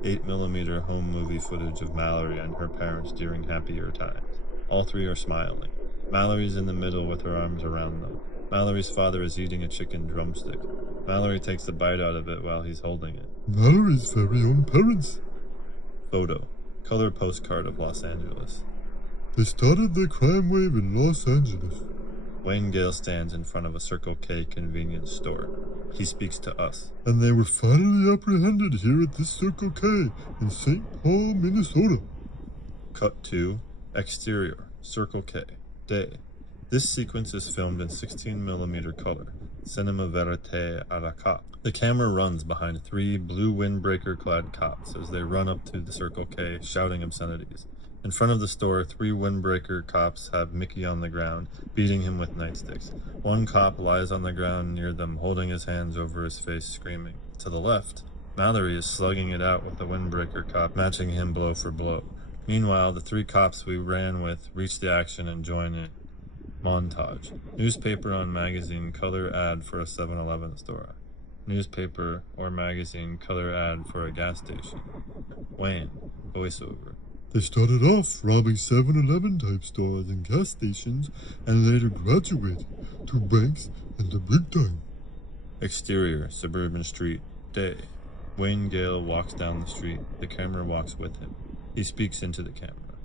8mm home movie footage of Mallory and her parents during happier times. All three are smiling. Mallory's in the middle with her arms around them. Mallory's father is eating a chicken drumstick. Mallory takes a bite out of it while he's holding it. Mallory's very own parents. Photo. Color postcard of Los Angeles. They started their crime wave in Los Angeles. Wayne Gale stands in front of a Circle K convenience store. He speaks to us. And they were finally apprehended here at this Circle K in St. Paul, Minnesota. Cut to exterior, Circle K, day. This sequence is filmed in 16mm color, cinema verite à la cop. The camera runs behind 3 blue windbreaker-clad cops as they run up to the Circle K, shouting obscenities. In front of the store, 3 windbreaker cops have Mickey on the ground, beating him with nightsticks. One cop lies on the ground near them, holding his hands over his face, screaming. To the left, Mallory is slugging it out with the windbreaker cop, matching him blow for blow. Meanwhile, the 3 cops we ran with reach the action and join in. Montage. Newspaper on magazine color ad for a 7-Eleven store. Newspaper or magazine color ad for a gas station. Wayne, voiceover. They started off robbing 7-Eleven type stores and gas stations and later graduated to banks and the big time. Exterior, suburban street, day. Wayne Gale walks down the street. The camera walks with him. He speaks into the camera.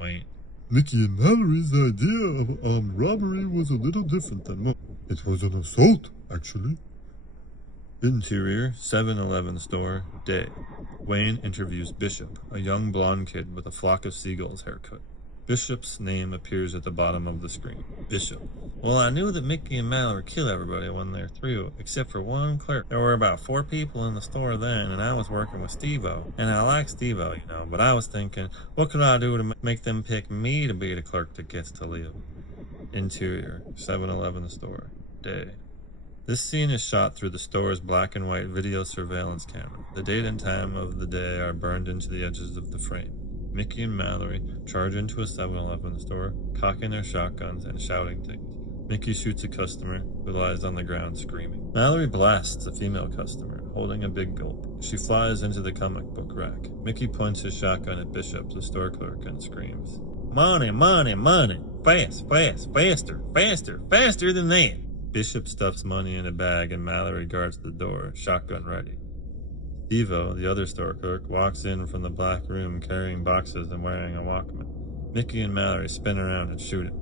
Wayne. Mickey and Mallory's idea of armed robbery was a little different than mine. It was an assault, actually. Interior, 7-Eleven store, day. Wayne interviews Bishop, a young blonde kid with a flock of seagulls haircut. Bishop's name appears at the bottom of the screen. Bishop. Well, I knew that Mickey and Mallory killed everybody when they're through, except for one clerk. There were about 4 people in the store then, and I was working with Steve-O. And I like Steve-O, you know, but I was thinking, what could I do to make them pick me to be the clerk that gets to live? Interior, 7-Eleven store, day. This scene is shot through the store's black and white video surveillance camera. The date and time of the day are burned into the edges of the frame. Mickey and Mallory charge into a 7-Eleven store, cocking their shotguns and shouting things. Mickey shoots a customer who lies on the ground screaming. Mallory blasts a female customer, holding a big gulp. She flies into the comic book rack. Mickey points his shotgun at Bishop, the store clerk, and screams, "Money, money, money! Fast, fast, faster, faster, faster than that!" Bishop stuffs money in a bag and Mallory guards the door, shotgun ready. Steve-O, the other store clerk, walks in from the black room carrying boxes and wearing a Walkman. Mickey and Mallory spin around and shoot him.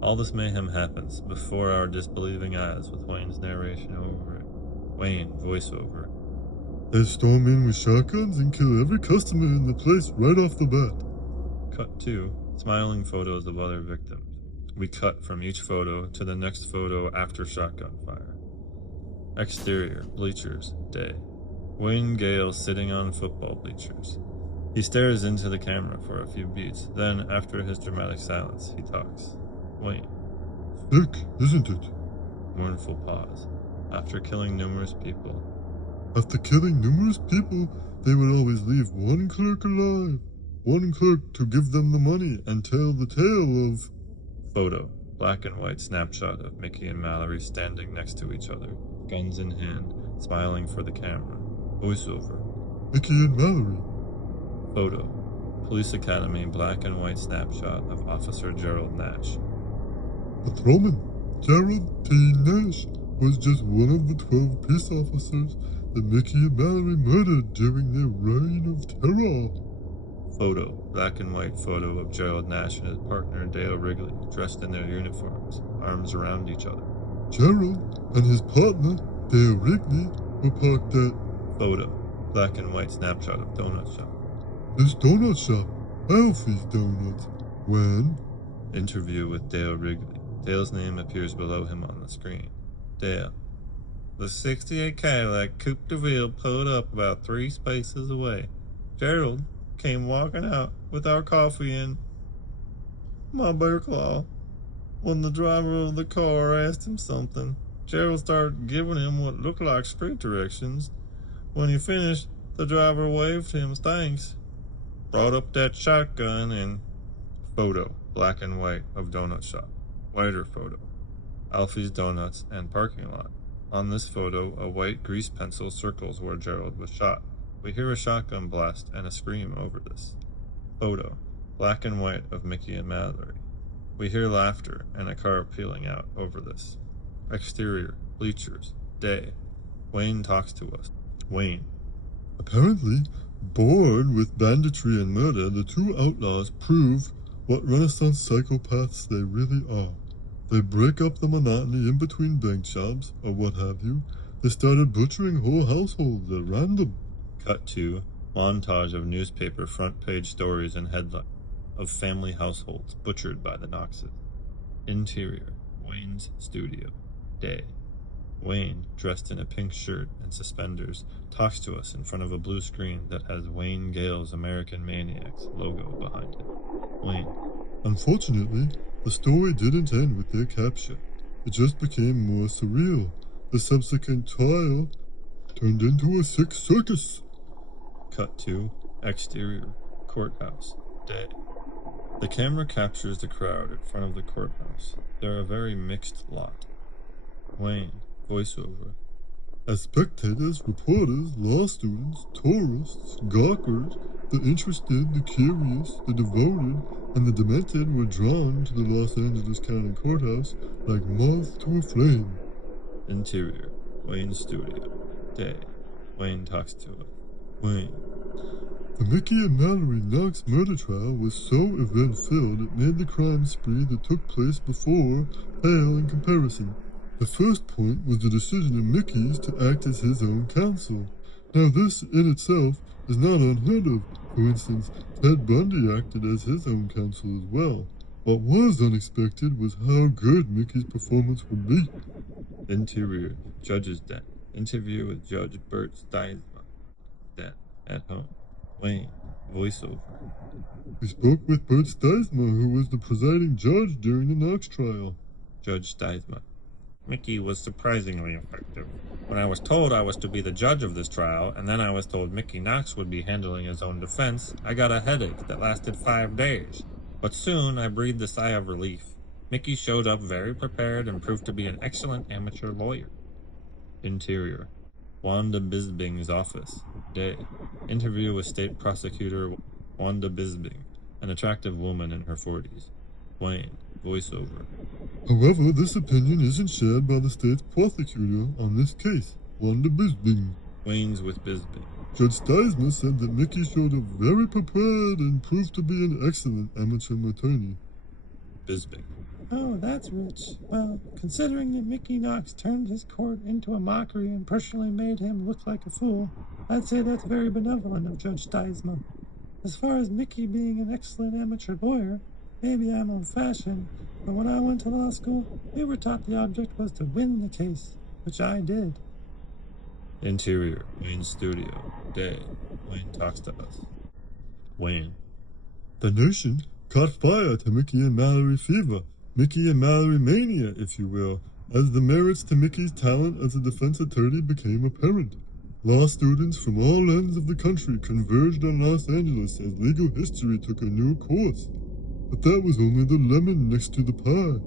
All this mayhem happens before our disbelieving eyes with Wayne's narration over it. Wayne, voiceover. They storm in with shotguns and kill every customer in the place right off the bat. Cut to smiling photos of other victims. We cut from each photo to the next photo after shotgun fire. Exterior, bleachers, day. Wayne Gale sitting on football bleachers. He stares into the camera for a few beats. Then, after his dramatic silence, he talks. Wayne. Sick, isn't it? Mournful pause. After killing numerous people. After killing numerous people, they would always leave one clerk alive. One clerk to give them the money and tell the tale of... Photo. Black and white snapshot of Mickey and Mallory standing next to each other, guns in hand, smiling for the camera. Voiceover. Mickey and Mallory. Photo. Police Academy black and white snapshot of Officer Gerald Nash. Patrolman Gerald T. Nash was just one of the 12 peace officers that Mickey and Mallory murdered during their reign of terror. Photo. Black and white photo of Gerald Nash and his partner Dale Wrigley, dressed in their uniforms, arms around each other. Gerald and his partner, Dale Wrigley, were parked at... Photo. Black and white snapshot of donut shop. This donut shop, Alfie's Donuts. When? Interview with Dale Wrigley. Dale's name appears below him on the screen. Dale. The 68 Cadillac Coupe de Ville pulled up about 3 spaces away. Gerald came walking out with our coffee in my bear claw. When the driver of the car asked him something, Gerald started giving him what looked like street directions. When he finished, the driver waved him thanks, brought up that shotgun, and photo, black and white, of donut shop. Waiter photo, Alfie's Donuts and parking lot. On this photo, a white grease pencil circles where Gerald was shot. We hear a shotgun blast and a scream over this. Photo, black and white, of Mickey and Mallory. We hear laughter and a car peeling out over this. Exterior, bleachers, day. Wayne talks to us. Wayne. Apparently, bored with banditry and murder, the two outlaws prove what Renaissance psychopaths they really are. They break up the monotony in between bank jobs, or what have you. They started butchering whole households at random. Cut to montage of newspaper front page stories and headlines of family households butchered by the Knoxes. Interior, Wayne's studio. Day. Wayne, dressed in a pink shirt and suspenders, talks to us in front of a blue screen that has Wayne Gale's American Maniacs logo behind it. Wayne. Unfortunately, the story didn't end with their capture. It just became more surreal. The subsequent trial turned into a sick circus. Cut to exterior, courthouse. Day. The camera captures the crowd in front of the courthouse. They're a very mixed lot. Wayne, voiceover. As spectators, reporters, law students, tourists, gawkers, the interested, the curious, the devoted, and the demented were drawn to the Los Angeles County Courthouse like moths to a flame. Interior, Wayne's studio. Day. Wayne talks to us. Wayne. The Mickey and Mallory Knox murder trial was so event-filled it made the crime spree that took place before pale in comparison. The first point was the decision of Mickey's to act as his own counsel. Now this in itself is not unheard of. For instance, Ted Bundy acted as his own counsel as well. What was unexpected was how good Mickey's performance would be. Interior, Judge's Den. Interview with Judge Bert Steinsma. Den, at home. Wayne, voiceover. We spoke with Bert Steinsma, who was the presiding judge during the Knox trial. Judge Steinsma. Mickey was surprisingly effective. When I was told I was to be the judge of this trial, and then I was told Mickey Knox would be handling his own defense, I got a headache that lasted 5 days. But soon I breathed a sigh of relief. Mickey showed up very prepared and proved to be an excellent amateur lawyer. Interior, Wanda Bisbing's office. Day. Interview with State Prosecutor Wanda Bisbing, an attractive woman in her 40s. Wayne, voiceover. However, this opinion isn't shared by the state's prosecutor on this case, Wanda Bisbing. Wayne's with Bisbing. Judge Steinsma said that Mickey showed up very prepared and proved to be an excellent amateur attorney. Bisbing. Oh, that's rich. Well, considering that Mickey Knox turned his court into a mockery and personally made him look like a fool, I'd say that's very benevolent of Judge Steinsma. As far as Mickey being an excellent amateur lawyer, maybe I'm old-fashioned, but when I went to law school, we were taught the object was to win the case, which I did. Interior, Wayne's studio. Day. Wayne talks to us. Wayne. The nation caught fire to Mickey and Mallory fever, Mickey and Mallory mania, if you will, as the merits to Mickey's talent as a defense attorney became apparent. Law students from all ends of the country converged on Los Angeles as legal history took a new course. But that was only the lemon next to the pie.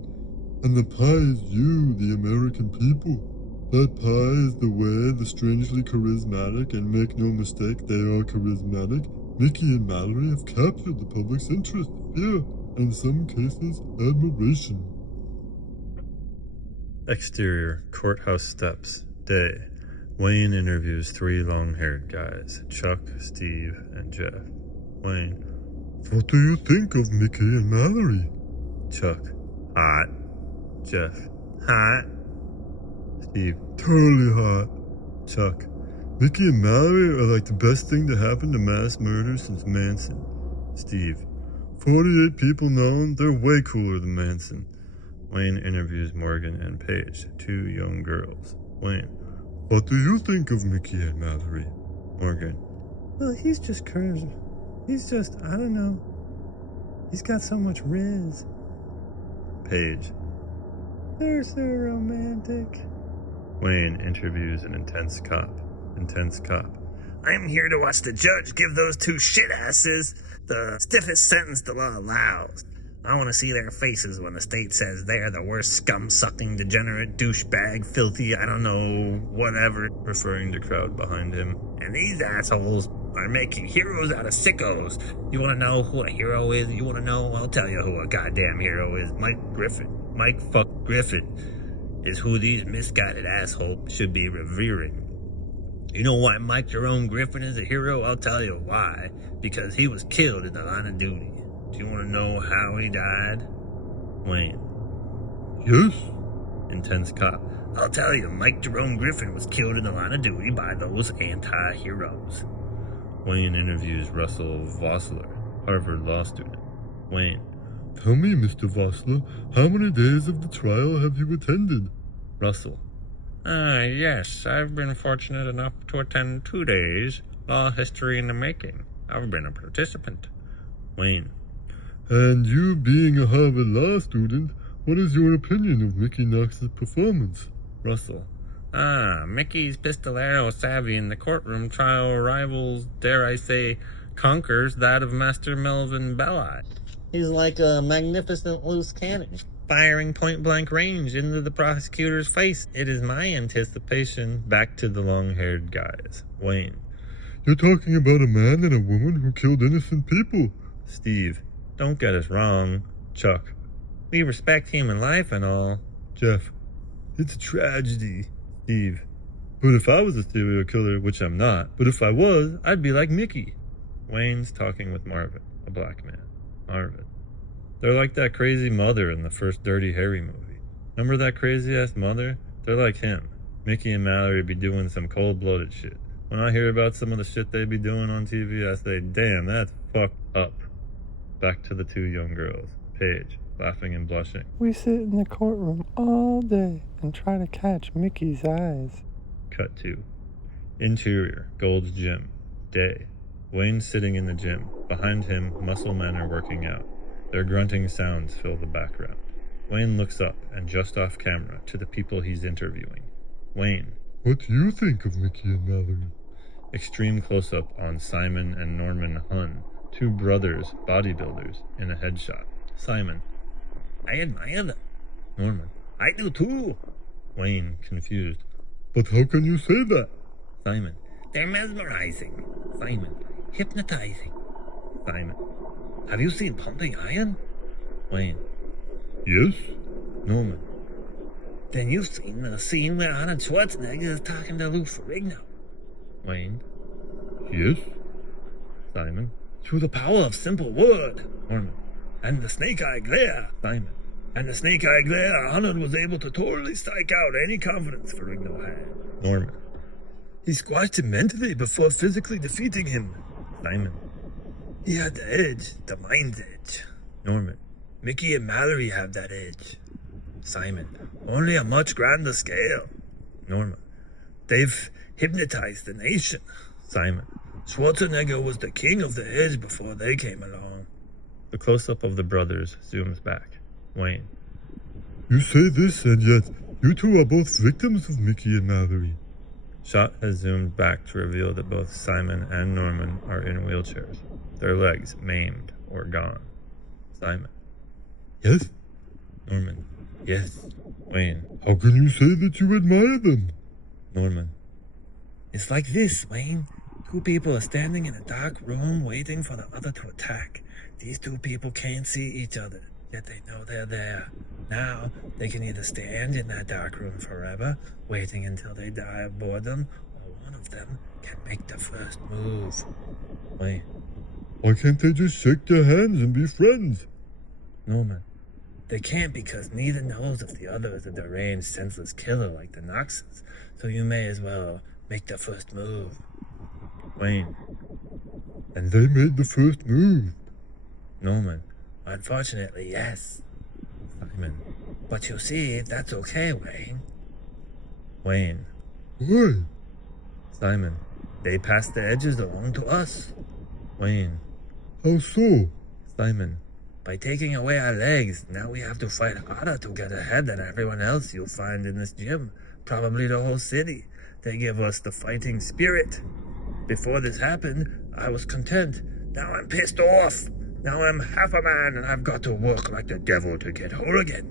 And the pie is you, the American people. That pie is the way the strangely charismatic, and make no mistake, they are charismatic, Mickey and Mallory have captured the public's interest, fear, and in some cases, admiration. Exterior, courthouse steps. Day. Wayne interviews 3 long-haired guys, Chuck, Steve, and Jeff. Wayne. What do you think of Mickey and Mallory? Chuck. Hot. Jeff. Hot. Steve. Totally hot. Chuck. Mickey and Mallory are like the best thing to happen to mass murder since Manson. Steve. 48 people known, they're way cooler than Manson. Wayne interviews Morgan and Paige, 2 young girls. Wayne. What do you think of Mickey and Mallory? Morgan. Well, he's just crazy. He's just, I don't know. He's got so much riz. Paige. They're so romantic. Wayne interviews an intense cop. Intense cop. I'm here to watch the judge give those two shit asses the stiffest sentence the law allows. I want to see their faces when the state says they're the worst scum-sucking, degenerate, douchebag, filthy, I don't know, whatever. Referring to crowd behind him. And these assholes are making heroes out of sickos. You want to know who a hero is? You want to know? I'll tell you who a goddamn hero is. Mike Griffin is who these misguided assholes should be revering. You know why Mike Jerome Griffin is a hero? I'll tell you why. Because he was killed in the line of duty. Do you want to know how he died? Wayne. Yes? Intense cop. I'll tell you, Mike Jerome Griffin was killed in the line of duty by those anti-heroes. Wayne interviews Russell Vossler, Harvard law student. Wayne. Tell me, Mr. Vossler, how many days of the trial have you attended? Russell. Yes, I've been fortunate enough to attend 2 days. Law history in the making. I've been a participant. Wayne. And you being a Harvard law student, what is your opinion of Mickey Knox's performance? Russell. Mickey's pistolero savvy in the courtroom trial rivals, dare I say, conquers that of Master Melvin Belli. He's like a magnificent loose cannon, firing point-blank range into the prosecutor's face. It is my anticipation. Back to the long-haired guys. Wayne. You're talking about a man and a woman who killed innocent people. Steve. Don't get us wrong. Chuck. We respect human life and all. Jeff. It's a tragedy. Steve. But if I was a serial killer, which I'm not, but if I was, I'd be like Mickey. Wayne's talking with Marvin, a black man. Marvin. They're like that crazy mother in the first Dirty Harry movie. Remember that crazy-ass mother? They're like him. Mickey and Mallory be doing some cold-blooded shit. When I hear about some of the shit they be doing on TV, I say, damn, that's fucked up. Back to the two young girls. Paige, laughing and blushing. We sit in the courtroom all day and try to catch Mickey's eyes. Cut to. Interior, Gold's gym. Day. Wayne's sitting in the gym. Behind him, muscle men are working out. Their grunting sounds fill the background. Wayne looks up and just off camera to the people he's interviewing. Wayne. What do you think of Mickey and Mallory? Extreme close-up on Simon and Norman Hunn, two brothers, bodybuilders, in a headshot. Simon. I admire them. Norman. I do too. Wayne, confused. But how can you say that? Simon. They're mesmerizing. Simon. Hypnotizing. Simon. Have you seen Pumping Iron? Wayne. Yes? Norman. Then you've seen the scene where Arnold Schwarzenegger is talking to Lou Ferrigno. Wayne. Yes? Simon. Through the power of simple word. Norman. And the snake-eye glare. Simon. And the snake-eye glare, Arnold was able to totally strike out any confidence Ferrigno had. Norman. He squashed him mentally before physically defeating him. Simon. He had the edge, the mind's edge. Norman. Mickey and Mallory have that edge. Simon. Only a much grander scale. Norman. They've hypnotized the nation. Simon. Schwarzenegger was the king of the edge before they came along. The close-up of the brothers zooms back. Wayne. You say this, and yet you two are both victims of Mickey and Mallory. Shot has zoomed back to reveal that both Simon and Norman are in wheelchairs, their legs maimed or gone. Simon. Yes? Norman. Yes. Wayne. How can you say that you admire them? Norman. It's like this, Wayne. Two people are standing in a dark room waiting for the other to attack. These two people can't see each other, yet they know they're there. Now, they can either stand in that dark room forever, waiting until they die of boredom, or one of them can make the first move. Wayne. Why can't they just shake their hands and be friends? Norman. They can't because neither knows if the other is a deranged, senseless killer like the Knoxes, so you may as well make the first move. Wayne. And they made the first move. Norman. Unfortunately, yes. Simon. But you see, that's okay, Wayne. Wayne. Why? Simon, they passed the edges along to us. Wayne, How so? Simon, by taking away our legs, now we have to fight harder to get ahead than everyone else you'll find in this gym. Probably the whole city. They give us the fighting spirit. Before this happened, I was content. Now I'm pissed off. Now I'm half a man and I've got to work like the devil to get whole again.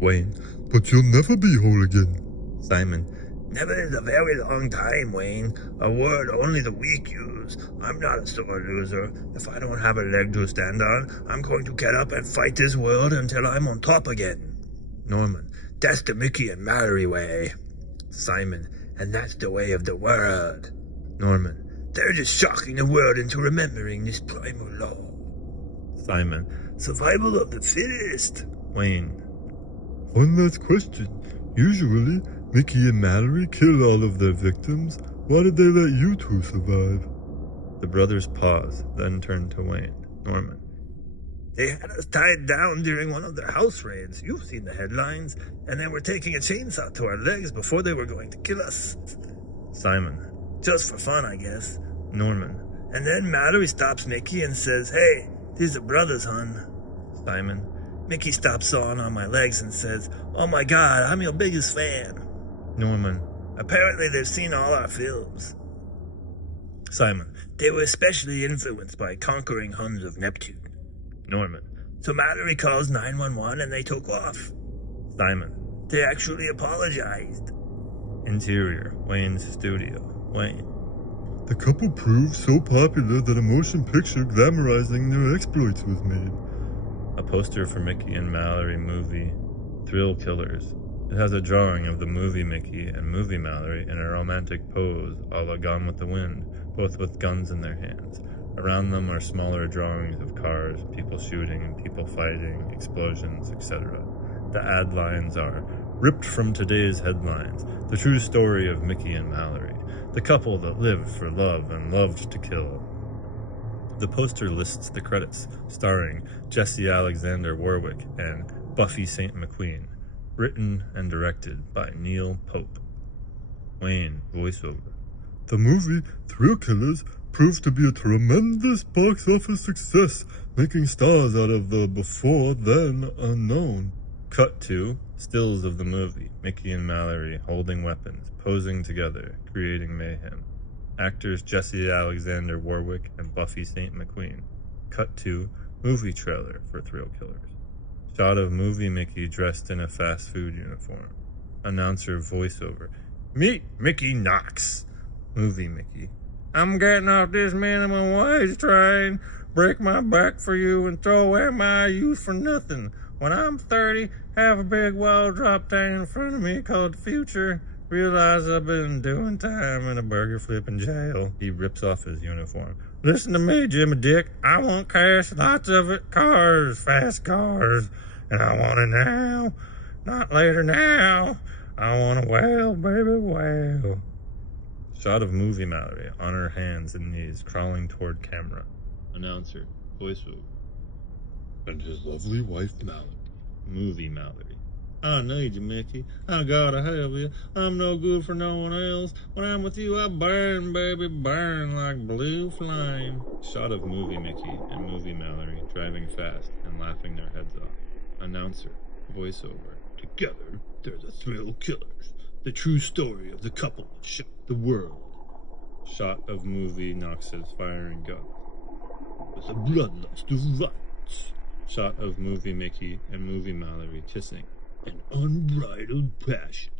Wayne, But you'll never be whole again. Simon, Never in a very long time, Wayne. A word only the weak use. I'm not a sore loser. If I don't have a leg to stand on, I'm going to get up and fight this world until I'm on top again. Norman, that's the Mickey and Mallory way. Simon, and that's the way of the world. Norman, they're just shocking the world into remembering this primal law. Simon, Survival of the fittest. Wayne, One last question. Usually, Mickey and Mallory kill all of their victims. Why did they let you two survive? The brothers pause, then turn to Wayne. Norman, They had us tied down during one of their house raids. You've seen the headlines. And they were taking a chainsaw to our legs before they were going to kill us. Simon, Just for fun, I guess. Norman, And then Mallory stops Mickey and says, "Hey, these are brothers, hon." Simon, Mickey stops sawing on my legs and says, "Oh my God, I'm your biggest fan." Norman, Apparently they've seen all our films. Simon, They were especially influenced by Conquering Huns of Neptune. Norman, So Mallory calls 911 and they took off. Simon. They actually apologized. Interior, Wayne's studio. Wayne, The couple proved so popular that a motion picture glamorizing their exploits was made. a poster for Mickey and Mallory movie, Thrill Killers. It has a drawing of the movie Mickey and movie Mallory in a romantic pose a la Gone with the Wind, both with guns in their hands. Around them are smaller drawings of cars, people shooting, people fighting, explosions, etc. The ad lines are, ripped from today's headlines, the true story of Mickey and Mallory, the couple that lived for love and loved to kill. The poster lists the credits, starring Jesse Alexander Warwick and Buffy St. McQueen, written and directed by Neil Pope. Wayne, voiceover. The movie Thrill Killers proved to be a tremendous box office success, making stars out of the before-then unknown. Cut to stills of the movie, Mickey and Mallory holding weapons, posing together, creating mayhem. Actors Jesse Alexander Warwick and Buffy St. McQueen. Cut to movie trailer for Thrill Killers. Shot of movie Mickey dressed in a fast food uniform. Announcer voiceover. Meet Mickey Knox. Movie Mickey. I'm getting off this minimum wage train, break my back for you, and throw away my youth for nothing. When I'm 30, have a big wall drop down in front of me called the future. Realize I've been doing time in a burger flipping jail. He rips off his uniform. Listen to me, Jimmy Dick. I want cash, lots of it. Cars, fast cars. And I want it now. Not later now. I want a whale, baby, whale. Shot of movie Mallory on her hands and knees, crawling toward camera. Announcer, voiceover. And his lovely wife Mallory. Movie Mallory. I need you, Mickey. I gotta have you. I'm no good for no one else. When I'm with you, I burn, baby, burn like blue flame. Shot of movie Mickey and movie Mallory driving fast and laughing their heads off. Announcer, voiceover. Together, they're the Thrill Killers, the true story of the couple that shook the world. Shot of movie Knox's firing gun. With a bloodlust of violence, Shot of movie Mickey and movie Mallory kissing. an unbridled passion.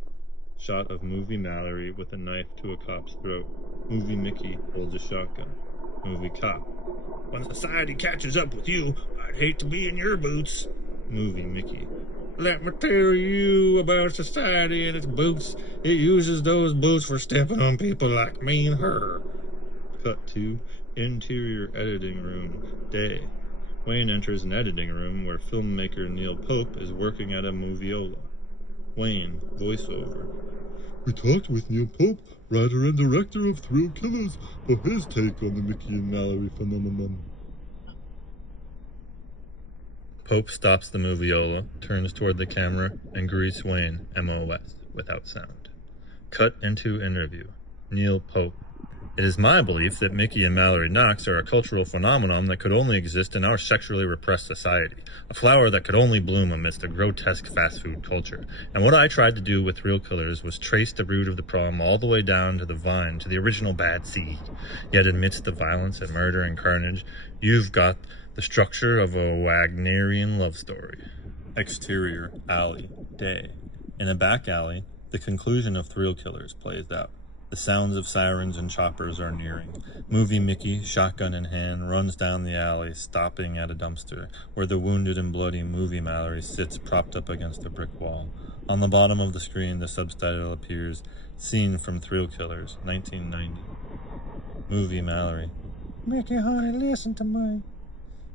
Shot of movie Mallory with a knife to a cop's throat. Movie Mickey holds a shotgun. Movie cop. When society catches up with you, I'd hate to be in your boots. Movie Mickey. Let me tell you about society and its boots. It uses those boots for stepping on people like me and her. Cut to interior editing room. Day. Wayne enters an editing room where filmmaker Neil Pope is working at a moviola. Wayne, voiceover. We talked with Neil Pope, writer and director of Thrill Killers, for his take on the Mickey and Mallory phenomenon. Pope stops the moviola, turns toward the camera, and greets Wayne, MOS, without sound. Cut into interview. Neil Pope. It is my belief that Mickey and Mallory Knox are a cultural phenomenon that could only exist in our sexually repressed society, a flower that could only bloom amidst a grotesque fast food culture. And what I tried to do with Thrill Killers was trace the root of the problem all the way down to the vine, to the original bad seed. Yet amidst the violence and murder and carnage, you've got the structure of a Wagnerian love story. Exterior, alley, day. In a back alley, the conclusion of Thrill Killers plays out. The sounds of sirens and choppers are nearing. Movie Mickey, shotgun in hand, runs down the alley, stopping at a dumpster, where the wounded and bloody Movie Mallory sits propped up against a brick wall. On the bottom of the screen, the subtitle appears, Scene from Thrill Killers, 1990. Movie Mallory. Mickey, honey, listen to me.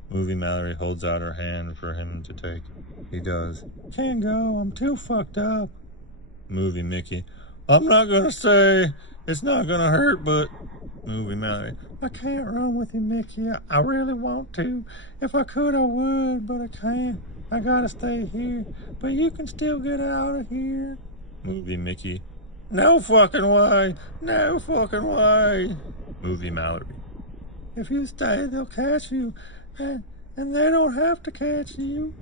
Movie Mallory holds out her hand for him to take. He does. Can't go, I'm too fucked up. Movie Mickey. I'm not gonna say it's not gonna hurt, but... Movie Mallory. I can't run with you, Mickey. I really want to. If I could, I would, but I can't. I gotta stay here. But you can still get out of here. Movie Mickey. No fucking way. No fucking way. Movie Mallory. If you stay, they'll catch you. And they don't have to catch you.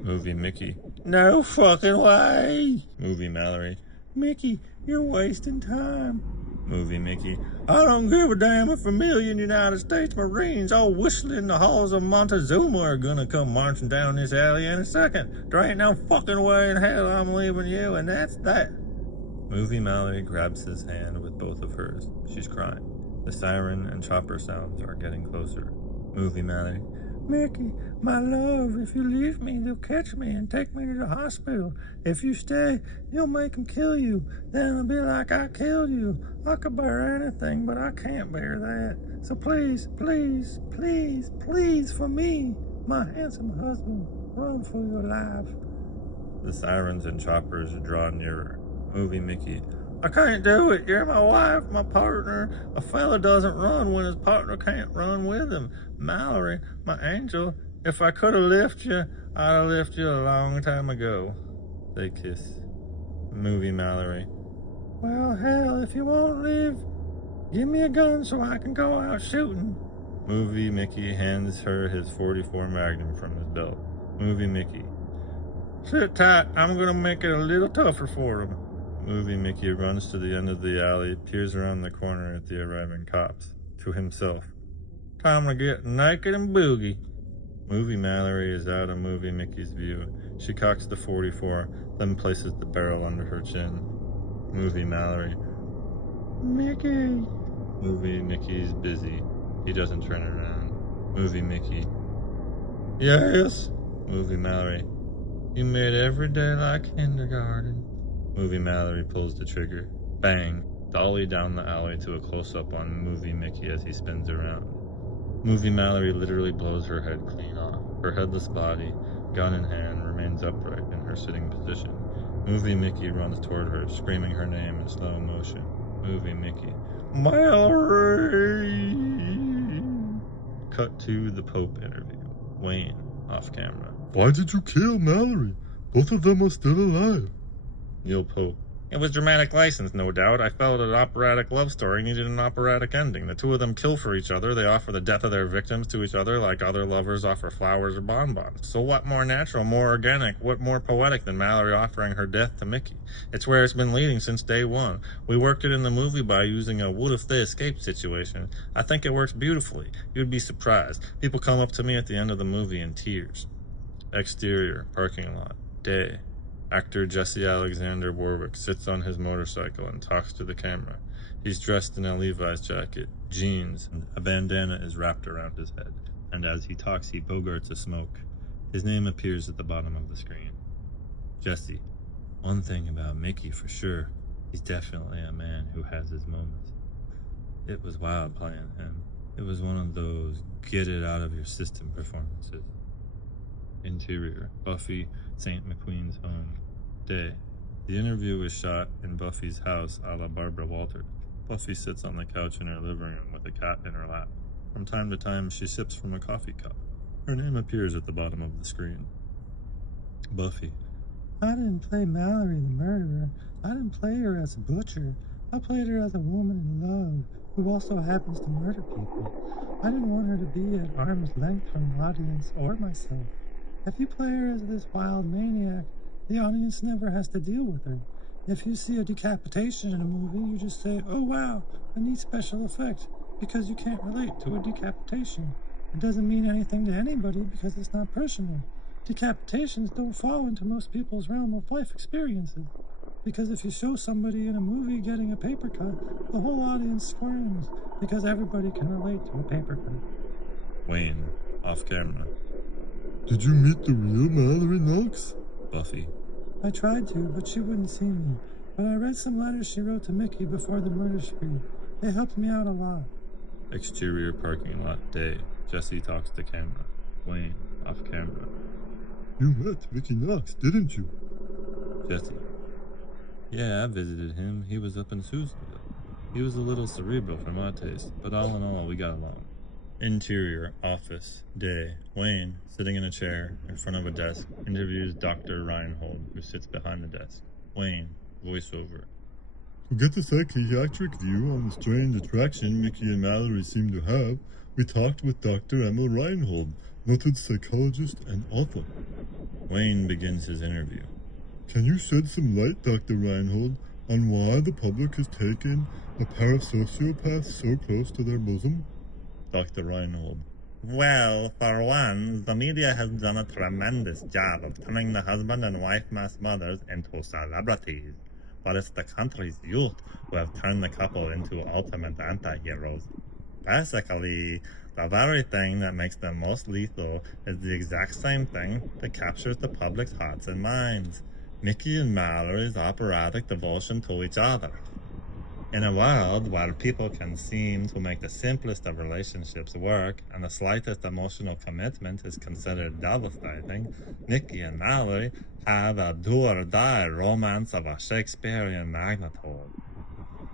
Movie Mickey. No fucking way. Movie Mallory. Mickey, you're wasting time. Movie Mickey. I don't give a damn if a million United States Marines all whistling in the halls of Montezuma are gonna come marching down this alley in a second. There ain't no fucking way in hell I'm leaving you, and that's that. Movie Mallory grabs his hand with both of hers. She's crying. The siren and chopper sounds are getting closer. Movie Mallory. Mickey, my love, if you leave me, they'll catch me and take me to the hospital. If you stay, you'll make them kill you. Then it'll be like I killed you. I could bear anything, but I can't bear that. So please, please, please, please, for me, my handsome husband, run for your life. The sirens and choppers draw nearer. Movie Mickey. I can't do it. You're my wife, my partner. A fella doesn't run when his partner can't run with him. Mallory, my angel, if I could have left you, I'd have left you a long time ago. They kiss. Movie Mallory. Well, hell, if you won't leave, give me a gun so I can go out shooting. Movie Mickey hands her his .44 Magnum from his belt. Movie Mickey. Sit tight. I'm going to make it a little tougher for him. Movie Mickey runs to the end of the alley, peers around the corner at the arriving cops. To himself. Time to get naked and boogie. Movie Mallory is out of Movie Mickey's view. She cocks the .44, then places the barrel under her chin. Movie Mallory. Mickey. Movie Mickey's busy. He doesn't turn around. Movie Mickey. Yes? Movie Mallory. You made every day like kindergarten. Movie Mallory pulls the trigger. Bang. Dolly down the alley to a close-up on Movie Mickey as he spins around. Movie Mallory literally blows her head clean off. Her headless body, gun in hand, remains upright in her sitting position. Movie Mickey runs toward her, screaming her name in slow motion. Movie Mickey. Mallory! Cut to the Pope interview. Wayne, off camera. Why did you kill Mallory? Both of them are still alive. Neil Pope. It was dramatic license, no doubt. I felt an operatic love story needed an operatic ending. The two of them kill for each other. They offer the death of their victims to each other like other lovers offer flowers or bonbons. So what more natural, more organic, what more poetic than Mallory offering her death to Mickey? It's where it's been leading since day one. We worked it in the movie by using a what if they escaped situation. I think it works beautifully. You'd be surprised. People come up to me at the end of the movie in tears. Exterior, parking lot, day. Actor Jesse Alexander Warwick sits on his motorcycle and talks to the camera. He's dressed in a Levi's jacket, jeans, and a bandana is wrapped around his head. And as he talks, he bogarts a smoke. His name appears at the bottom of the screen. Jesse. One thing about Mickey for sure, he's definitely a man who has his moments. It was wild playing him. It was one of those get it out of your system performances. Interior, Buffy St. McQueen's home. Day. The interview is shot in Buffy's house a la Barbara Walters. Buffy sits on the couch in her living room with a cat in her lap. From time to time, she sips from a coffee cup. Her name appears at the bottom of the screen. Buffy. I didn't play Mallory the murderer. I didn't play her as a butcher. I played her as a woman in love who also happens to murder people. I didn't want her to be at arm's length from the audience or myself. If you play her as this wild maniac, the audience never has to deal with her. If you see a decapitation in a movie, you just say, "Oh wow, a neat special effect," because you can't relate to a decapitation. It doesn't mean anything to anybody because it's not personal. Decapitations don't fall into most people's realm of life experiences. Because if you show somebody in a movie getting a paper cut, the whole audience squirms because everybody can relate to a paper cut. Wayne, off camera. Did you meet the real Mallory Knox? Buffy. I tried to, but she wouldn't see me. But I read some letters she wrote to Mickey before the murder spree. They helped me out a lot. Exterior parking lot day. Jesse talks to camera. Wayne, off camera. You met Mickey Knox, didn't you? Jesse. Yeah, I visited him. He was up in Susanville. He was a little cerebral for my taste, but all in all, we got along. Interior, office, day. Wayne, sitting in a chair in front of a desk, interviews Dr. Reinhold, who sits behind the desk. Wayne, voiceover. To get a psychiatric view on the strange attraction Mickey and Mallory seem to have, we talked with Dr. Emma Reinhold, noted psychologist and author. Wayne begins his interview. Can you shed some light, Dr. Reinhold, on why the public has taken a pair of sociopaths so close to their bosom? Dr. Reinhold. Well, for one, the media has done a tremendous job of turning the husband and wife mass mothers into celebrities. But it's the country's youth who have turned the couple into ultimate anti-heroes. Basically, the very thing that makes them most lethal is the exact same thing that captures the public's hearts and minds. Mickey and Mallory's operatic devotion to each other. In a world where people can seem to make the simplest of relationships work and the slightest emotional commitment is considered devastating, Mickey and Mallory have a do-or-die romance of a Shakespearean magnitude.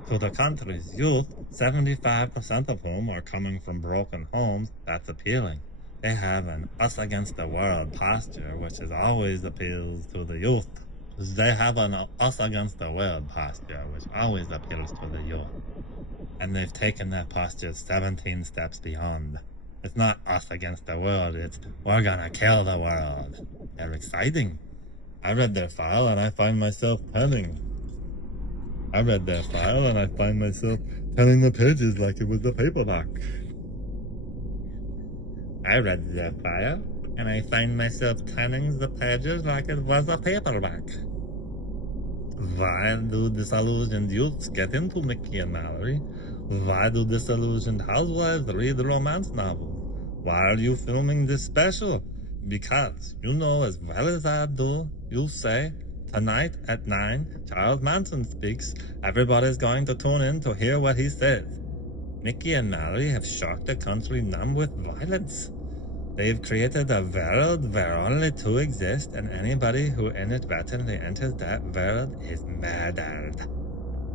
To the country's youth, 75% of whom are coming from broken homes, that's appealing. They have an us-against-the-world posture, which is always appeals to the youth. They have an us-against-the-world posture, which always appeals to the youth. And they've taken that posture 17 steps beyond. It's not us against the world, it's we're gonna kill the world. They're exciting. I read their file and I find myself penning. telling the pages like it was the paperback. I read their file and I find myself turning the pages like it was a paperback. Why do disillusioned youths get into Mickey and Mallory? Why do disillusioned housewives read romance novels? Why are you filming this special? Because you know as well as I do, you'll say, tonight at 9, Charles Manson speaks. Everybody's going to tune in to hear what he says. Mickey and Mallory have shocked the country numb with violence. They've created a world where only two exist, and anybody who inadvertently enters that world is murdered.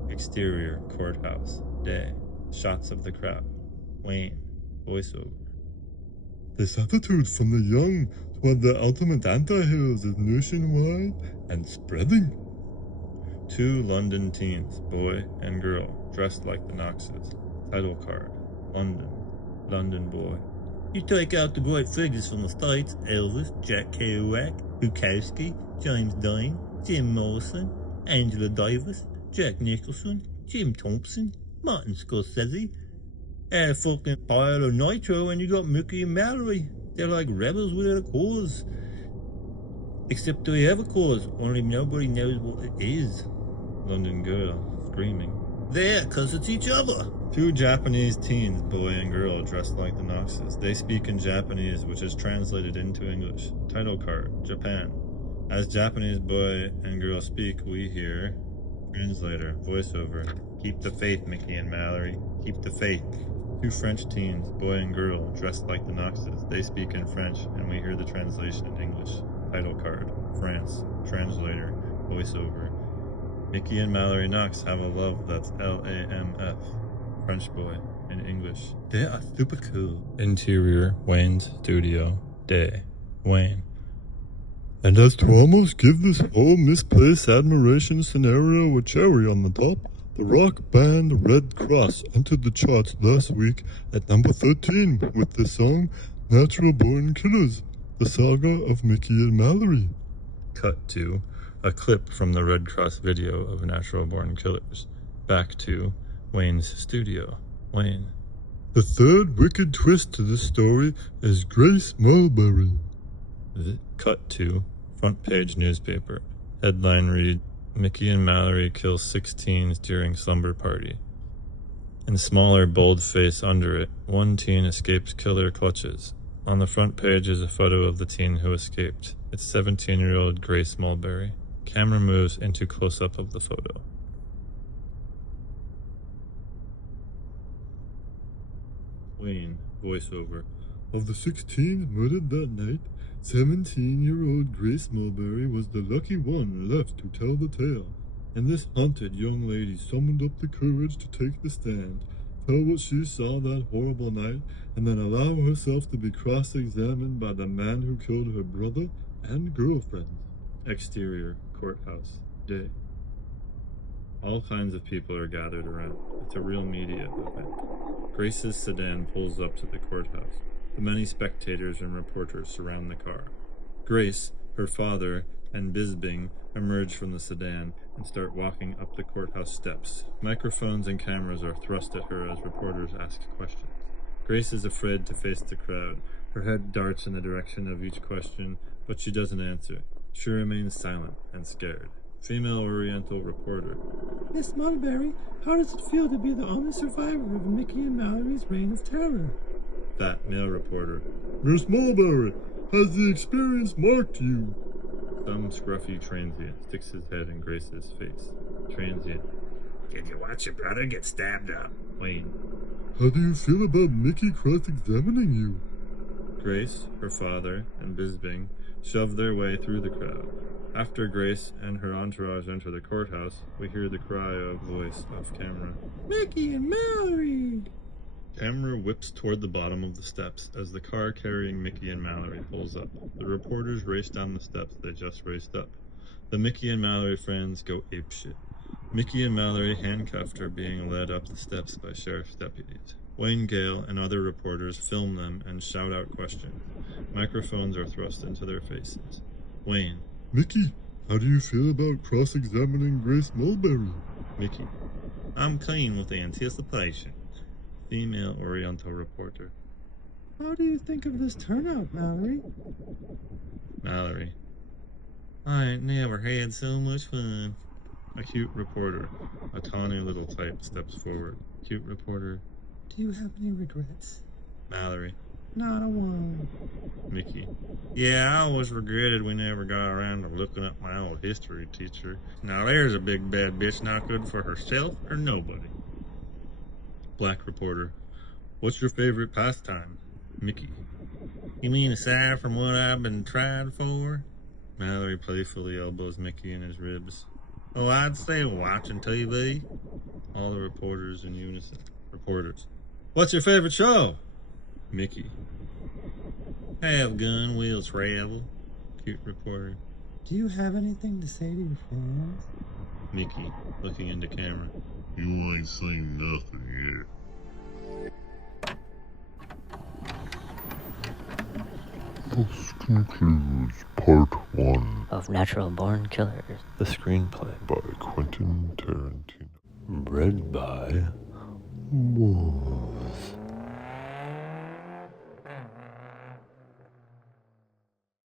Exterior, courthouse, day. Shots of the crowd. Wayne, voiceover. This attitude from the young toward the ultimate anti-heroes is nationwide and spreading. Two London teens, boy and girl, dressed like the Knoxes. Title card. London. London boy. You take out the great figures from the States: Elvis, Jack Kerouac, Bukowski, James Dean, Jim Morrison, Angela Davis, Jack Nicholson, Jim Thompson, Martin Scorsese. Add fucking fire or nitro and you got Mickey and Mallory. They're like rebels without a cause. Except they have a cause, only nobody knows what it is. London girl, screaming. There, 'cause it's each other. Two Japanese teens, boy and girl, dressed like the Knoxes. They speak in Japanese, which is translated into English. Title card, Japan. As Japanese boy and girl speak, we hear. Translator, voiceover. Keep the faith, Mickey and Mallory. Keep the faith. Two French teens, boy and girl, dressed like the Knoxes. They speak in French, and we hear the translation in English. Title card, France. Translator, voiceover. Mickey and Mallory Knox have a love that's LAMF. French boy, in English. They are super cool. Interior, Wayne's studio, day. Wayne. And as to almost give this whole misplaced admiration scenario a cherry on the top, the rock band Red Cross entered the charts last week at number 13 with the song Natural Born Killers, the saga of Mickey and Mallory. Cut to a clip from the Red Cross video of Natural Born Killers. Back to Wayne's studio. Wayne. The third wicked twist to this story is Grace Mulberry. Cut to front page newspaper. Headline read, Mickey and Mallory kill 6 teens during slumber party. In smaller bold face under it, one teen escapes killer clutches. On the front page is a photo of the teen who escaped. It's 17-year-old Grace Mulberry. Camera moves into close-up of the photo. Wayne, voiceover. Of the 16 murdered that night, 17-year-old Grace Mulberry was the lucky one left to tell the tale. And this haunted young lady summoned up the courage to take the stand, tell what she saw that horrible night, and then allow herself to be cross-examined by the man who killed her brother and girlfriend. Exterior, courthouse, day. All kinds of people are gathered around. It's a real media event. Grace's sedan pulls up to the courthouse. The many spectators and reporters surround the car. Grace, her father, and Bisbing emerge from the sedan and start walking up the courthouse steps. Microphones and cameras are thrust at her as reporters ask questions. Grace is afraid to face the crowd. Her head darts in the direction of each question, but she doesn't answer. She remains silent and scared. Female Oriental reporter. Miss Mulberry, how does it feel to be the only survivor of Mickey and Mallory's reign of terror? That male reporter. Miss Mulberry, has the experience marked you? Some scruffy transient sticks his head in Grace's face. Transient. Did you watch your brother get stabbed up? Wayne. How do you feel about Mickey cross-examining you? Grace, her father, and Bisbing shove their way through the crowd. After Grace and her entourage enter the courthouse, we hear the cry of voice off camera. Mickey and Mallory! Camera whips toward the bottom of the steps as the car carrying Mickey and Mallory pulls up. The reporters race down the steps they just raced up. The Mickey and Mallory friends go apeshit. Mickey and Mallory, handcuffed, are being led up the steps by sheriff's deputies. Wayne Gale and other reporters film them and shout out questions. Microphones are thrust into their faces. Wayne. Mickey, how do you feel about cross-examining Grace Mulberry? Mickey. I'm keen with the anticipation. Female Oriental reporter. How do you think of this turnout, Mallory? Mallory. I ain't never had so much fun. A cute reporter, a tawny little type, steps forward. Cute reporter. Do you have any regrets? Mallory. Not a one. Mickey. Yeah, I always regretted we never got around to looking up my old history teacher. Now there's a big bad bitch not good for herself or nobody. Black reporter. What's your favorite pastime? Mickey. You mean aside from what I've been tried for? Mallory playfully elbows Mickey in his ribs. Oh, I'd say watching TV. All the reporters in unison. Reporters. What's your favorite show? Mickey. Have gun, will travel. Cute reporter. Do you have anything to say to your fans? Mickey, looking into camera. You ain't seen nothing yet. This concludes part 1 of Natural Born Killers. The screenplay by Quentin Tarantino. read by Wolves.